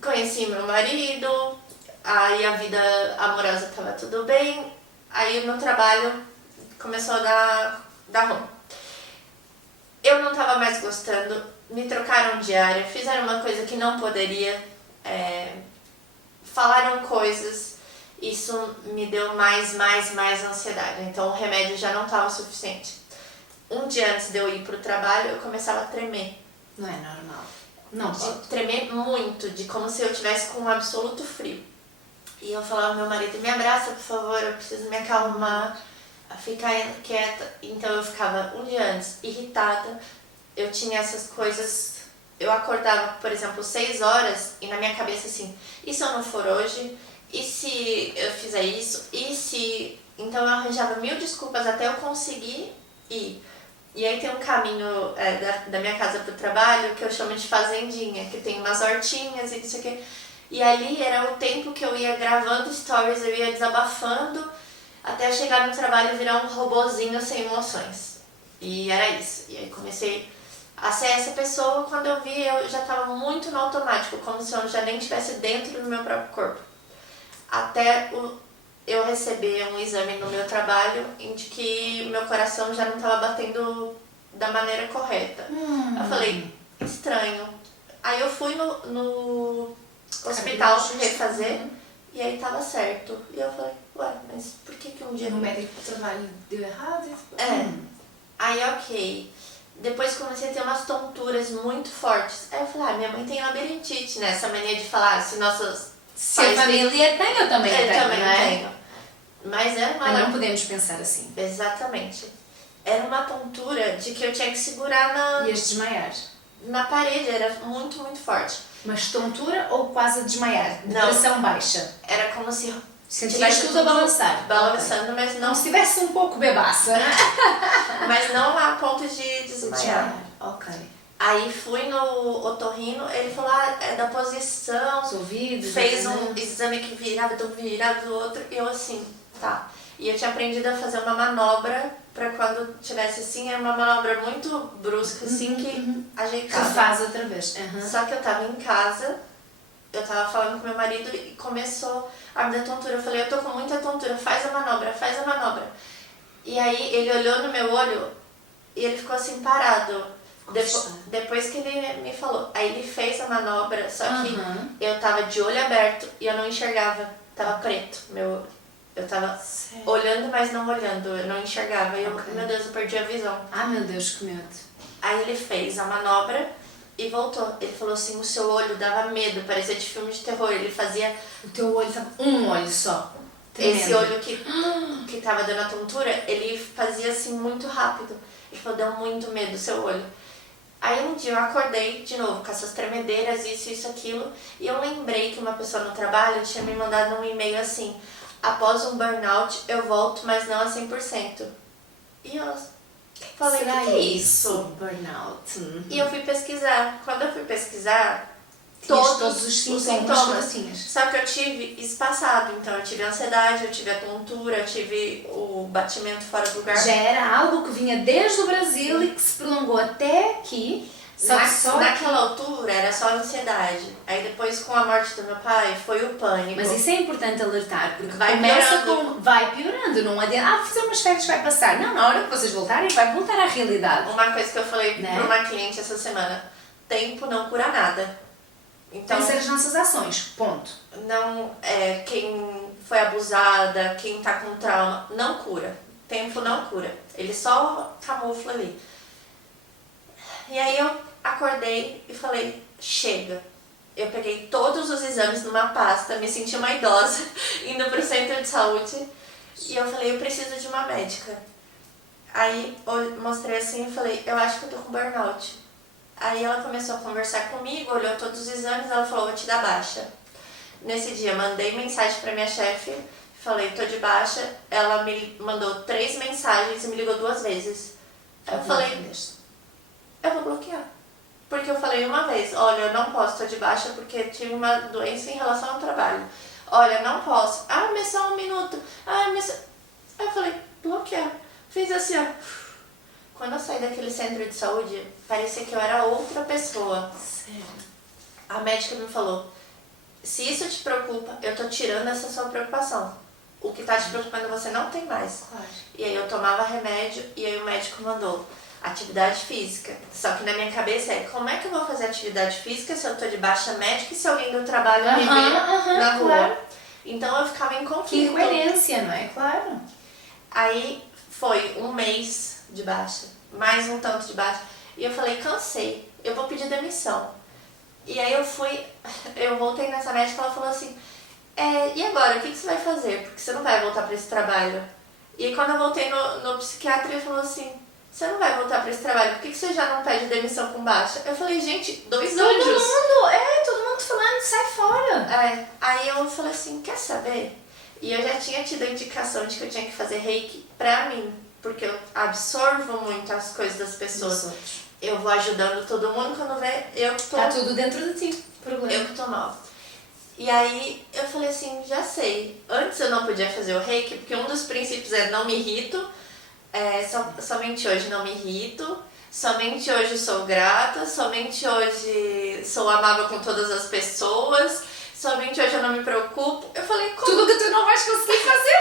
conheci meu marido, aí a vida amorosa estava tudo bem, aí o meu trabalho começou a dar ruim. Eu não estava mais gostando, me trocaram de área, fizeram uma coisa que não poderia, falaram coisas, isso me deu mais ansiedade. Então o remédio já não estava suficiente. Um dia antes de eu ir pro trabalho, eu começava a tremer. Não é normal. Não De pode. tremer muito, de como se eu tivesse com um absoluto frio. E eu falava ao meu marido, me abraça, por favor, eu preciso me acalmar, ficar quieta. Então eu ficava um dia antes irritada, eu tinha essas coisas, eu acordava, por exemplo, 6 horas e na minha cabeça assim, e se eu não for hoje? E se eu fizer isso? E se... Então eu arranjava 1000 desculpas até eu conseguir ir. E aí tem um caminho da minha casa pro trabalho que eu chamo de fazendinha, que tem umas hortinhas e isso aqui. E ali era o tempo que eu ia gravando stories, eu ia desabafando, até chegar no trabalho e virar um robozinho sem emoções. E era isso. E aí comecei a ser essa pessoa, quando eu vi eu já estava muito no automático, como se eu já nem estivesse dentro do meu próprio corpo. Até eu receber um exame no meu trabalho em que meu coração já não estava batendo da maneira correta. Eu falei, estranho. Aí eu fui no hospital refazer e aí tava certo. E eu falei, ué, mas por que um dia... O médico do trabalho deu errado? Aí ok. Depois comecei a ter umas tonturas muito fortes. Aí eu falei, minha mãe tem labirintite, né? Essa mania de falar, se nossas... Se a família tem, eu também tenho, também não é? tenho. Mas era uma... Mas não podemos pensar assim. Exatamente. Era uma tontura de que eu tinha que segurar Ias desmaiar. na parede, era muito, muito forte. Mas tontura ou quase a desmaiar? De Não. pressão baixa? Era como se... Tivesse tudo a balançar. Balançando, mas não... Como se estivesse um pouco bebaça. Mas não a ponto de desmaiar. Ok. Aí fui no otorrino, ele falou, é da posição, Os ouvidos. fez um exame que virava do outro, e eu assim, tá. E eu tinha aprendido a fazer uma manobra pra quando tivesse assim, era uma manobra muito brusca, assim, que ajeitava. Que faz outra vez. Só que eu tava em casa, eu tava falando com meu marido e começou a me dar tontura. Eu falei, eu tô com muita tontura, faz a manobra, faz a manobra. E aí ele olhou no meu olho e ele ficou assim parado. Depois que ele me falou. Aí ele fez a manobra, só que eu tava de olho aberto e eu não enxergava. Tava preto, meu olho. Eu tava olhando, mas não olhando, eu não enxergava. E eu, meu Deus, eu perdi a visão. Ah, meu Deus, que medo. Aí ele fez a manobra e voltou. Ele falou assim, o seu olho dava medo, parecia de filme de terror. Ele fazia... O teu olho estava um olho só. Esse olho que tava dando a tontura, ele fazia assim muito rápido. Ele falou, deu muito medo o seu olho. Aí um dia eu acordei de novo com essas tremedeiras, isso, aquilo. E eu lembrei que uma pessoa no trabalho tinha me mandado um e-mail assim, após um burnout eu volto, mas não a 100%. E eu falei, Será que é isso? Burnout. E eu fui pesquisar. Quando eu fui pesquisar, Todos os sintomas. Só que eu tive espaçado, então eu tive ansiedade, eu tive a tontura, eu tive o batimento fora do lugar. Já era algo que vinha desde o Brasil e que se prolongou até aqui. Naquela altura era só ansiedade. Aí depois com a morte do meu pai foi o pânico. Mas isso é importante alertar, porque vai começa piorando. vai piorando, não adianta, fazer umas férias vai passar. Não, na hora que vocês voltarem vai voltar à realidade. Uma coisa que eu falei para uma cliente essa semana, tempo não cura nada. Então, tem que ser as nossas ações, ponto. Não, quem foi abusada, quem tá com trauma, não cura. Tempo não cura. Ele só camufla ali. E aí eu acordei e falei, chega. Eu peguei todos os exames numa pasta, me senti uma idosa, indo pro centro de saúde. E eu falei, eu preciso de uma médica. Aí eu mostrei assim e falei, eu acho que eu tô com burnout. Aí ela começou a conversar comigo, olhou todos os exames, ela falou, vou te dar baixa. Nesse dia, mandei mensagem pra minha chefe, falei, tô de baixa. Ela me mandou 3 mensagens e me ligou 2 vezes. Eu falei, eu vou bloquear. Porque eu falei uma vez, olha, eu não posso, tô de baixa porque tive uma doença em relação ao trabalho. Olha, não posso. Ah, mas só 1 minuto. Ah, mas... Eu falei, bloquear. Fiz assim, ó. Quando eu saí daquele centro de saúde, parecia que eu era outra pessoa. Sério? A médica me falou, se isso te preocupa, eu tô tirando essa sua preocupação. O que tá te preocupando você não tem mais. Claro. E aí eu tomava remédio e aí o médico mandou atividade física. Só que na minha cabeça é, como é que eu vou fazer atividade física se eu tô de baixa médica e se alguém do trabalho me vê na rua? Claro. Então eu ficava em conflito. Que incoerência, não é? Claro. Aí foi 1 mês de baixa, mais um tanto de baixa. E eu falei, cansei, eu vou pedir demissão. E aí eu voltei nessa médica e ela falou assim, e agora, o que você vai fazer? Porque você não vai voltar para esse trabalho. E aí, quando eu voltei no psiquiatra, ele falou assim, você não vai voltar para esse trabalho, por que você já não pede demissão com baixa? Eu falei, gente, 2 anjos. Todo mundo falando, sai fora. Aí eu falei assim, quer saber? E eu já tinha tido a indicação de que eu tinha que fazer reiki pra mim, porque eu absorvo muito as coisas das pessoas. Eu vou ajudando todo mundo, quando vê, eu que tô... Tá tudo dentro de ti, problema. Eu que tô mal. E aí eu falei assim, já sei. Antes eu não podia fazer o reiki, porque um dos princípios é não me irrito. Somente hoje não me irrito. Somente hoje sou grata. Somente hoje sou amável com todas as pessoas. Somente hoje eu não me preocupo. Eu falei, como? Tudo que tu não vais conseguir fazer.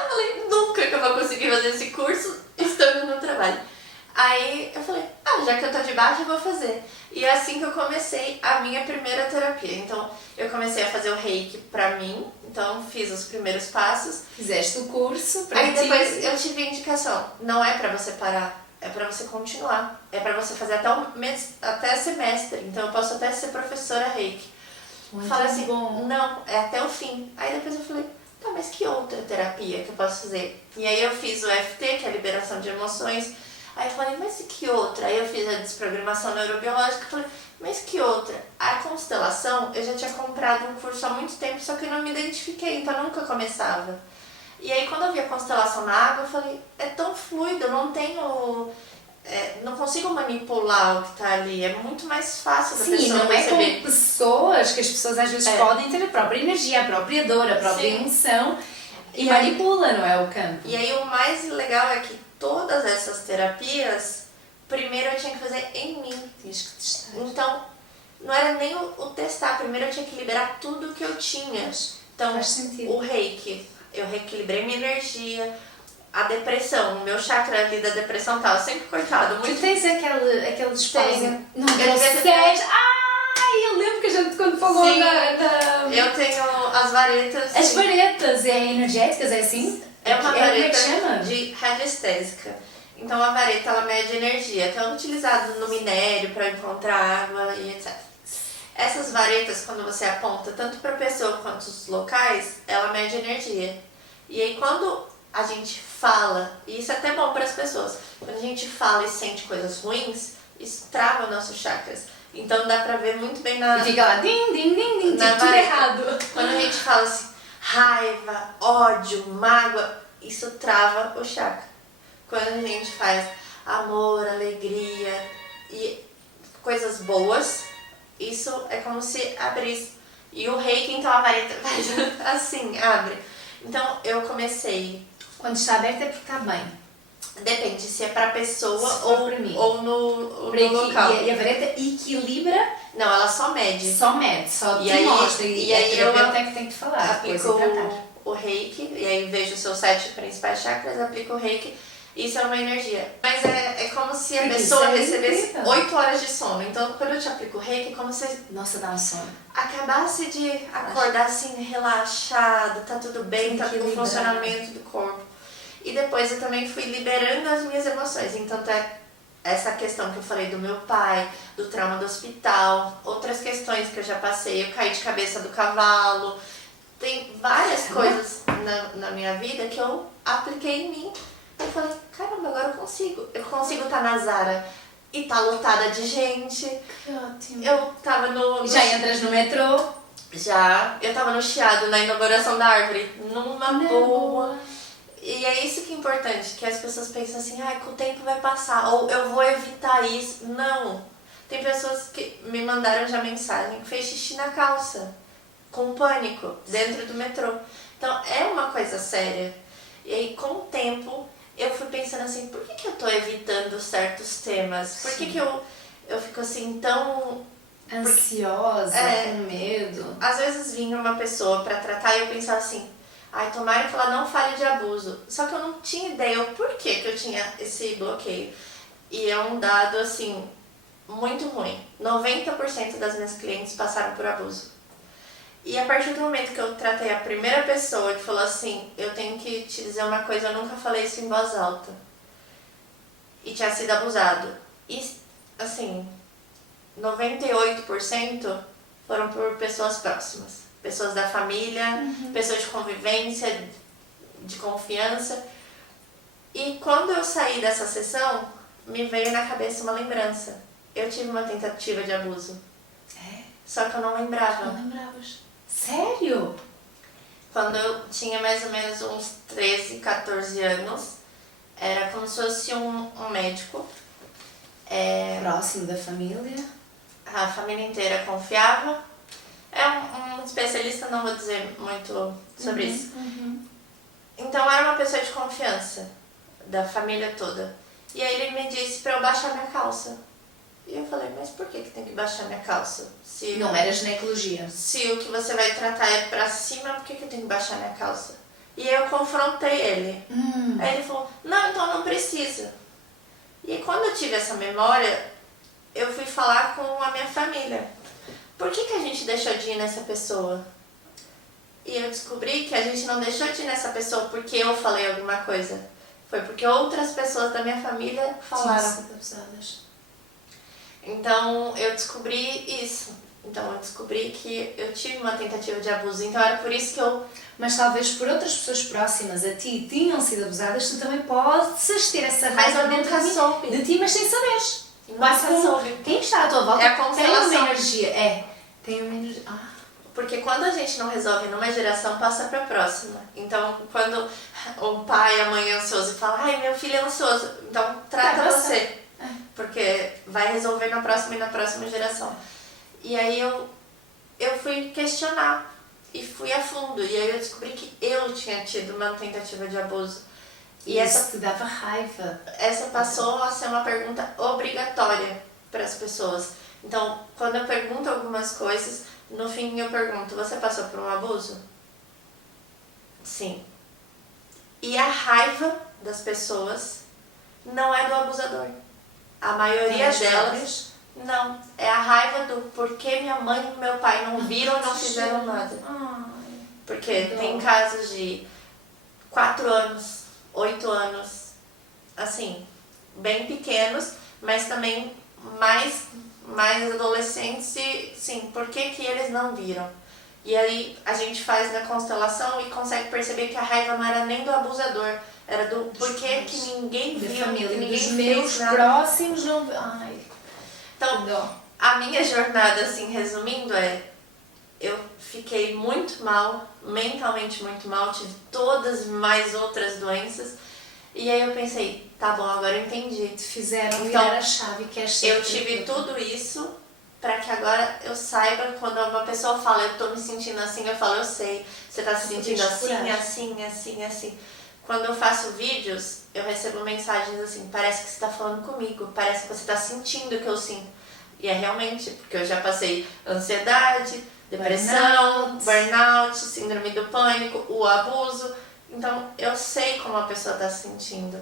Eu falei, nunca que eu vou conseguir fazer esse curso estando no trabalho. Aí eu falei, já que eu tô de baixa, eu vou fazer. E é assim que eu comecei a minha primeira terapia. Então, eu comecei a fazer o reiki pra mim. Então, fiz os primeiros passos. Fizeste o curso pra Aí ti. depois eu tive a indicação. Não é pra você parar, é pra você continuar. É pra você fazer até semestre. Então, eu posso até ser professora reiki. Falei assim, bom. não, é até o fim. Aí depois eu falei, tá, mas que outra terapia que eu posso fazer? E aí eu fiz o EFT, que é a liberação de emoções. Aí eu falei, mas que outra? Aí eu fiz a desprogramação neurobiológica. Falei, mas que outra? A constelação, eu já tinha comprado um curso há muito tempo, só que eu não me identifiquei, então eu nunca começava. E aí quando eu vi a constelação na água, eu falei, é tão fluido, eu não tenho... não consigo manipular o que tá ali, é muito mais fácil da pessoa não receber. é com pessoas, que as pessoas às vezes podem ter a própria energia, a própria dor, a própria emoção e manipula, não é o campo. E aí o mais legal é que todas essas terapias, primeiro eu tinha que fazer em mim. Tens que testar. Então, não era nem o testar, primeiro eu tinha que liberar tudo que eu tinha. Então, faz sentido. O reiki, eu reequilibrei minha energia. A depressão, o meu chakra ali da depressão tava sempre cortado. Tu tens aquele espaço? Tenho. Não, eu lembro que a gente quando falou Sim, da... eu tenho as varetas. As varetas energéticas, é assim? É uma vareta como é que chama? de radiestésica. Então a vareta ela mede energia, que é utilizado no minério para encontrar água e etc. Essas varetas, quando você aponta tanto para a pessoa quanto os locais, ela mede energia. E aí quando a gente fala, e isso é até bom para as pessoas, quando a gente fala e sente coisas ruins, isso trava nossos chakras. Então dá pra ver muito bem na... E fica lá, din, din, din, din, na tudo vareta. errado. Quando a gente fala assim, raiva, ódio, mágoa, isso trava o chakra. Quando a gente faz amor, alegria e coisas boas, isso é como se abrisse. E o reiki, então a vareta faz assim, abre. Então eu comecei... Quando está aberto é porque está bem. Depende se é pra pessoa mim. ou no local. E a vareta equilibra? Não, ela só mede. Só mede, só te aí, mostra. E aí eu eu até que tenho que falar. aplico o reiki, e aí vejo os seus 7 principais chakras, aplico o reiki. Isso é uma energia. Mas é como se a pessoa recebesse 8 horas de sono. Então, quando eu te aplico o reiki, é como se... Nossa, dá um sono. Acabasse de acordar assim, relaxado, tá tudo bem, tá tudo no funcionamento do corpo. E depois eu também fui liberando as minhas emoções. Então, essa questão que eu falei do meu pai, do trauma do hospital, outras questões que eu já passei, eu caí de cabeça do cavalo, tem várias coisas na minha vida que eu apliquei em mim. Eu falei, caramba, agora eu consigo estar na Zara e tá lotada de gente. Que ótimo. Eu tava Já entras no metrô? Eu tava no Chiado, na inauguração da árvore, numa boa. E é isso que é importante, que as pessoas pensam assim, com o tempo vai passar, ou eu vou evitar isso. Não. Tem pessoas que me mandaram já mensagem que fez xixi na calça, com pânico, dentro do metrô. Então é uma coisa séria. E aí com o tempo eu fui pensando assim, por que eu tô evitando certos temas? Por que eu fico assim tão... Ansiosa, com medo. Às vezes vinha uma pessoa pra tratar e eu pensava assim, tomara que ela não fale de abuso. Só que eu não tinha ideia o porquê que eu tinha esse bloqueio. E é um dado, assim, muito ruim. 90% das minhas clientes passaram por abuso. E a partir do momento que eu tratei a primeira pessoa que falou assim, eu tenho que te dizer uma coisa, eu nunca falei isso em voz alta. E tinha sido abusado. E, assim, 98% foram por pessoas próximas. Pessoas da família, pessoas de convivência, de confiança. E quando eu saí dessa sessão, me veio na cabeça uma lembrança. Eu tive uma tentativa de abuso. Só que eu não lembrava. Não lembrava. Sério? Quando eu tinha mais ou menos uns 13, 14 anos, era como se fosse um médico. Próximo da família? A família inteira confiava. É um especialista, não vou dizer muito sobre isso. Então era uma pessoa de confiança da família toda. E aí ele me disse pra eu baixar minha calça. E eu falei, mas por que tem que baixar minha calça? Se não era ginecologia. Se o que você vai tratar é pra cima, por que eu tenho que baixar minha calça? E eu confrontei ele. Aí ele falou, não, então não precisa. E quando eu tive essa memória, eu fui falar com a minha família. Por que a gente deixou de ir nessa pessoa? E eu descobri que a gente não deixou de ir nessa pessoa porque eu falei alguma coisa. Foi porque outras pessoas da minha família falaram. Então eu descobri isso. Então eu descobri que eu tive uma tentativa de abuso. Então era por isso que eu... Mas talvez por outras pessoas próximas a ti tinham sido abusadas, tu também podes ter essa raiva dentro de ti, mas sem saberes. Nunca soube. Quem está à tua volta É a constelação. tem uma energia. Tem uma energia. Porque quando a gente não resolve numa geração, passa pra próxima. Então, quando o pai, a mãe é ansioso e fala, ai, meu filho é ansioso, então trata você. Porque vai resolver na próxima e na próxima geração. E aí eu fui questionar e fui a fundo. E aí eu descobri que eu tinha tido uma tentativa de abuso. E essa te dava raiva. Essa passou a ser uma pergunta obrigatória para as pessoas. Então, quando eu pergunto algumas coisas, no fim eu pergunto, você passou por um abuso? Sim. E a raiva das pessoas não é do abusador. A maioria delas não. É a raiva do porquê minha mãe e meu pai não viram e não fizeram nada. Porque tem casos de 4 anos, 8 anos, assim, bem pequenos, mas também mais adolescentes e, sim, por que eles não viram? E aí a gente faz na constelação e consegue perceber que a raiva não era nem do abusador, era do porquê que ninguém viu, família, que ninguém dos fez meus nada. próximos não... Ai, então, a minha jornada, assim, resumindo, eu fiquei muito mal, mentalmente muito mal, tive todas mais outras doenças. E aí eu pensei, tá bom, agora eu entendi. Fizeram virar a chave que é ser. Eu tive tudo isso pra que agora eu saiba, quando uma pessoa fala, eu tô me sentindo assim, eu falo, eu sei, você tá se sentindo assim. Quando eu faço vídeos, eu recebo mensagens assim, parece que você tá falando comigo, parece que você tá sentindo o que eu sinto. E é realmente, porque eu já passei ansiedade, depressão, burnout, síndrome do pânico, o abuso. Então, eu sei como a pessoa está se sentindo.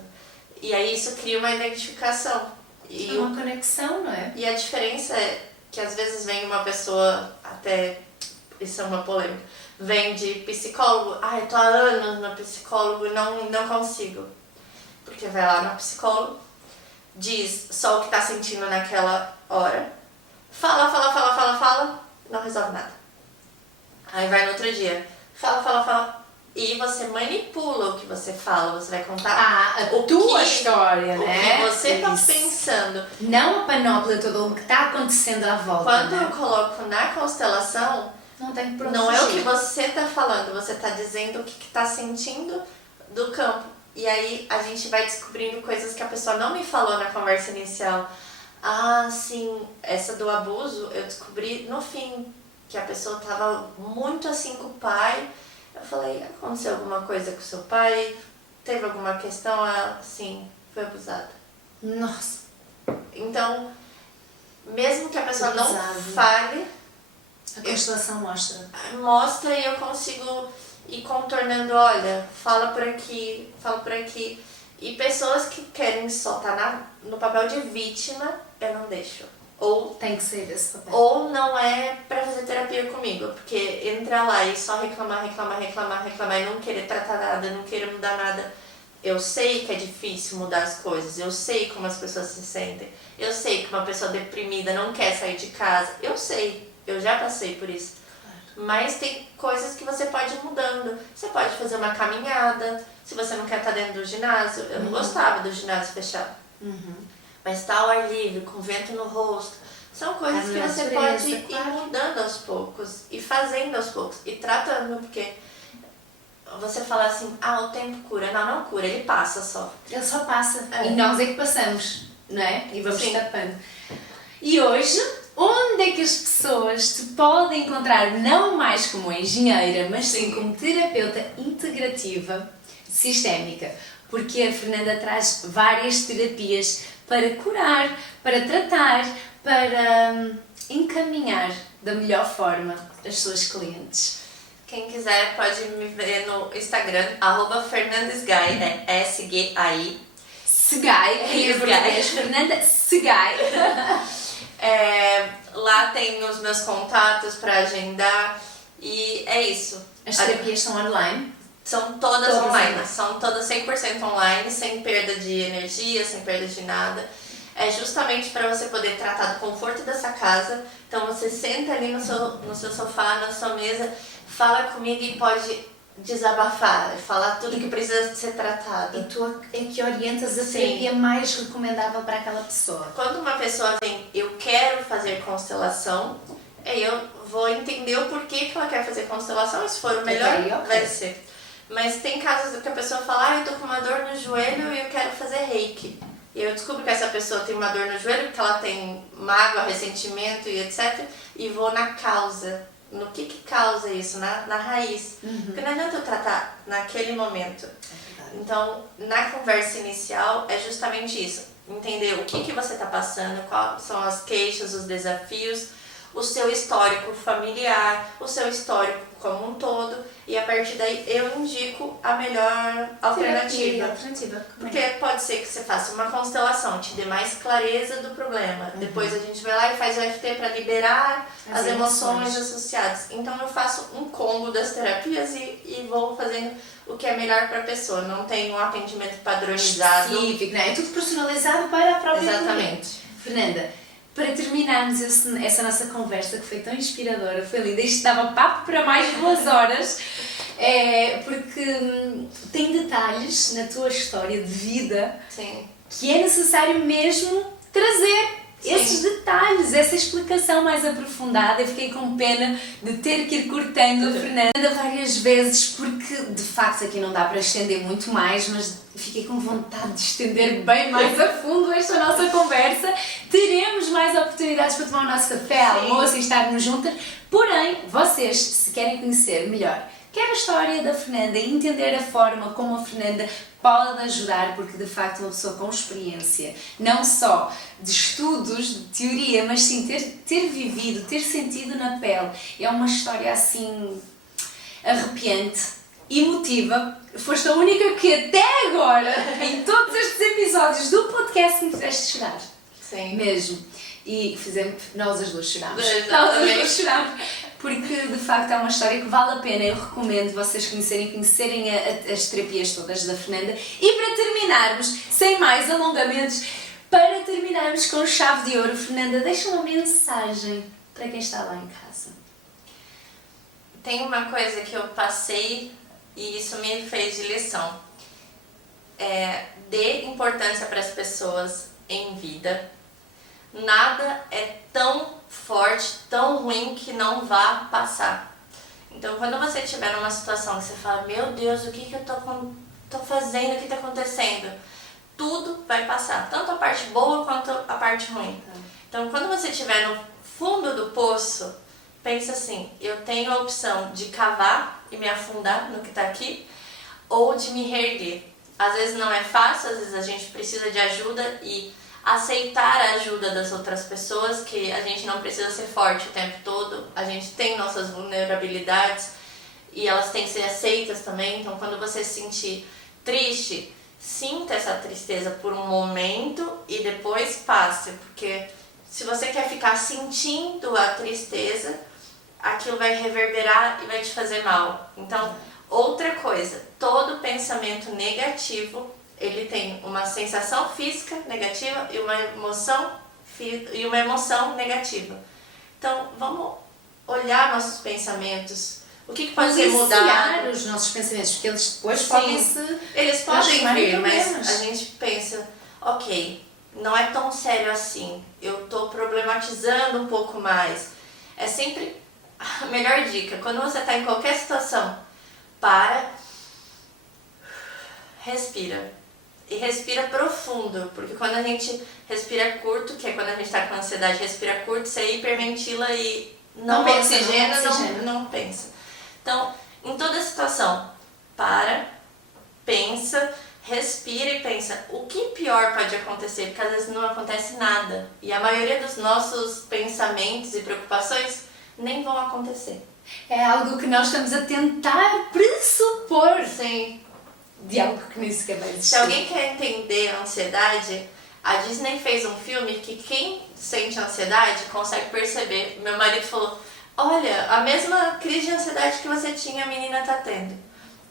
E aí isso cria uma identificação. E uma conexão, não é? E a diferença é que às vezes vem uma pessoa, até isso é uma polêmica, vem de psicólogo, eu tô há anos no psicólogo e não consigo. Porque vai lá no psicólogo, diz só o que tá sentindo naquela hora. Fala, não resolve nada. Aí vai no outro dia, fala, e você manipula o que você fala, você vai contar a tua história, o né? que você tá Isso. pensando. Não a panóplia toda, o que está acontecendo à volta. Quando né? eu coloco na constelação, Não tem por onde não é o fugir. que você tá falando, você tá dizendo o que tá sentindo do campo. E aí a gente vai descobrindo coisas que a pessoa não me falou na conversa inicial. Ah, sim, essa do abuso eu descobri no fim, que a pessoa tava muito assim com o pai. Eu falei, aconteceu alguma coisa com o seu pai? Teve alguma questão? Ela, sim, foi abusada. Nossa. Então, mesmo que a pessoa não Abusado. fale, A constelação mostra e eu consigo ir contornando, olha, fala por aqui. E pessoas que querem só estar no papel de vítima, eu não deixo. Ou tem que ser esse papel. Ou não é pra fazer terapia comigo, porque entrar lá e só reclamar e não querer tratar nada, não querer mudar nada. Eu sei que é difícil mudar as coisas, eu sei como as pessoas se sentem, eu sei que uma pessoa deprimida não quer sair de casa, eu sei, eu já passei por isso. Mas tem coisas que você pode ir mudando. Você pode fazer uma caminhada, se você não quer estar dentro do ginásio. Eu não gostava do ginásio fechado. Mas estar ao ar livre, com vento no rosto, são coisas que você pode ir mudando aos poucos, e fazendo aos poucos, e tratando, porque você fala assim, o tempo cura. Não cura, ele passa só. Ele só passa. E nós é que passamos, não é? E vamos Sim. tapando. E hoje, onde é que as pessoas te podem encontrar, não mais como engenheira, mas sim como terapeuta integrativa sistémica? Porque a Fernanda traz várias terapias para curar, para tratar, para encaminhar da melhor forma as suas clientes. Quem quiser pode me ver no Instagram, @FernandesGai, né? SGAI. Segai, que é português, Fernanda Segai. Lá tem os meus contatos para agendar e é isso. As terapias são online? São todas online, são todas 100% online, sem perda de energia, sem perda de nada. É justamente para você poder tratar do conforto dessa casa. Então você senta ali no seu sofá, na sua mesa, fala comigo e pode desabafar, falar tudo que precisa ser tratado. E tu é que orientas a terapia mais recomendável para aquela pessoa. Quando uma pessoa vem, eu quero fazer constelação, eu vou entender o porquê que ela quer fazer constelação, e se for o melhor, vai ser. Mas tem casos que a pessoa fala, eu tô com uma dor no joelho e eu quero fazer reiki. E eu descubro que essa pessoa tem uma dor no joelho, porque ela tem mágoa, ressentimento e etc. E vou na causa. No que causa isso, na raiz. Porque não adianta eu tratar naquele momento. Então, na conversa inicial, é justamente isso. Entender o que você está passando, quais são as queixas, os desafios, o seu histórico familiar, o seu histórico como um todo. E a partir daí, eu indico a melhor alternativa. Porque pode ser que você faça uma constelação, te dê mais clareza do problema. Depois a gente vai lá e faz o EFT para liberar as emoções associadas. Então eu faço um combo das terapias e vou fazendo o que é melhor para a pessoa. Não tem um atendimento padronizado. Específico, não é? É tudo personalizado para a própria Exatamente. cliente. Fernanda, para terminarmos essa nossa conversa que foi tão inspiradora, foi linda, isto dava papo para mais de 2 horas, porque tem detalhes na tua história de vida que é necessário mesmo trazer. Esses detalhes, essa explicação mais aprofundada. Eu fiquei com pena de ter que ir cortando a Fernanda várias vezes, porque de facto aqui não dá para estender muito mais, mas fiquei com vontade de estender bem mais a fundo esta nossa conversa. Teremos mais oportunidades para tomar o nosso café, almoço e estarmos juntas. Porém, vocês, se querem conhecer melhor quer a história da Fernanda e entender a forma como a Fernanda pode ajudar, porque de facto uma pessoa com experiência, não só de estudos, de teoria, mas sim ter vivido, ter sentido na pele, é uma história assim arrepiante, emotiva. Foste a única que até agora, em todos estes episódios do podcast, me fizeste chorar. Sim. Mesmo. E fizemos, nós as duas chorámos. Exatamente. Nós as duas chorámos. Porque de facto é uma história que vale a pena. Eu recomendo vocês conhecerem as terapias todas da Fernanda. E para terminarmos, sem mais alongamentos, Para terminarmos com chave de ouro, Fernanda, deixa uma mensagem para quem está lá em casa. Tem uma coisa que eu passei e isso me fez de lição. Dê importância para as pessoas em vida. Nada é tão forte, tão ruim que não vá passar. Então, quando você estiver numa situação que você fala, meu Deus, o que eu tô fazendo, o que está acontecendo? Tudo vai passar, tanto a parte boa quanto a parte ruim. Então, quando você estiver no fundo do poço, pensa assim, eu tenho a opção de cavar e me afundar no que está aqui, ou de me reerguer. Às vezes não é fácil, às vezes a gente precisa de ajuda e aceitar a ajuda das outras pessoas, que a gente não precisa ser forte o tempo todo, a gente tem nossas vulnerabilidades e elas têm que ser aceitas também. Então, quando você se sentir triste, sinta essa tristeza por um momento e depois passe, porque se você quer ficar sentindo a tristeza, aquilo vai reverberar e vai te fazer mal. Então, outra coisa, todo pensamento negativo, ele tem uma sensação física negativa e uma emoção negativa. Então, vamos olhar nossos pensamentos. O que pode ser mudado? Os nossos pensamentos, porque eles depois eles podem vir, mas mas a gente pensa, ok, não é tão sério assim, eu estou problematizando um pouco mais. É sempre a melhor dica, quando você está em qualquer situação, respira. E respira profundo, porque quando a gente respira curto, que é quando a gente está com ansiedade, respira curto, você hiperventila e não oxigena, não pensa. Então, em toda situação, pensa, respira e pensa, o que pior pode acontecer? Porque às vezes não acontece nada. E a maioria dos nossos pensamentos e preocupações nem vão acontecer. É algo que nós estamos a tentar pressupor. Sim. De algo que nem sequer vai existir. Se alguém quer entender a ansiedade, a Disney fez um filme que quem sente ansiedade consegue perceber. Meu marido falou, olha, a mesma crise de ansiedade que você tinha, a menina tá tendo.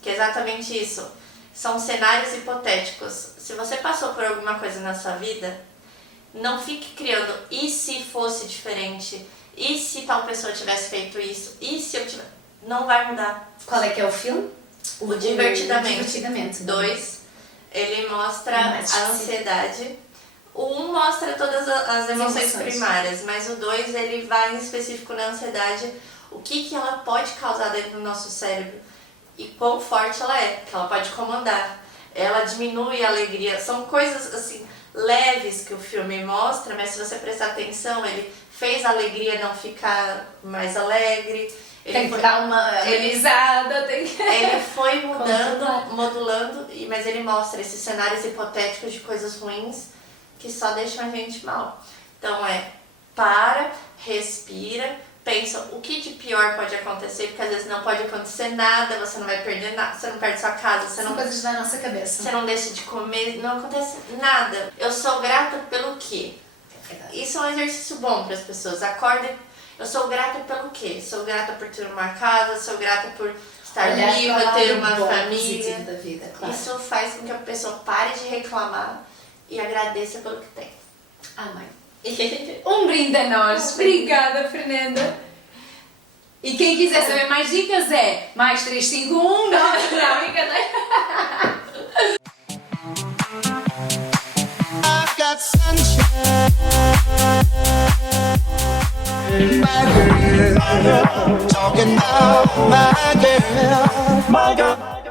Que é exatamente isso. São cenários hipotéticos. Se você passou por alguma coisa na sua vida, não fique criando, e se fosse diferente? E se tal pessoa tivesse feito isso? E se eu tivesse... Não vai mudar. Qual é que é o filme? O Divertidamente. Divertidamente. 2, ele mostra a ansiedade. O 1 mostra todas as emoções primárias, mas o 2 ele vai em específico na ansiedade, o que ela pode causar dentro do nosso cérebro e quão forte ela é, que ela pode comandar. Ela diminui a alegria, são coisas assim leves que o filme mostra, mas se você prestar atenção, ele fez a alegria não ficar mais alegre. Tem que dar uma amenizada, tem que... Ele foi modulando, mas ele mostra esses cenários hipotéticos de coisas ruins que só deixam a gente mal. Então respira, pensa o que de pior pode acontecer, porque às vezes não pode acontecer nada, você não vai perder nada, você não perde sua casa, você São coisas da nossa cabeça. Você não deixa de comer, não acontece nada. Eu sou grata pelo quê? Isso é um exercício bom para as pessoas. Acordem. Eu sou grata pelo quê? Sou grata por ter uma casa, sou grata por estar viva, ter uma família. Da vida, claro. Isso faz com que a pessoa pare de reclamar e agradeça pelo que tem. Amém. Um brinde a nós. Obrigada, Fernanda. E quem quiser saber mais dicas é mais 351. Não, brincadeira. I've got sunshine, my girl, talking about my girl.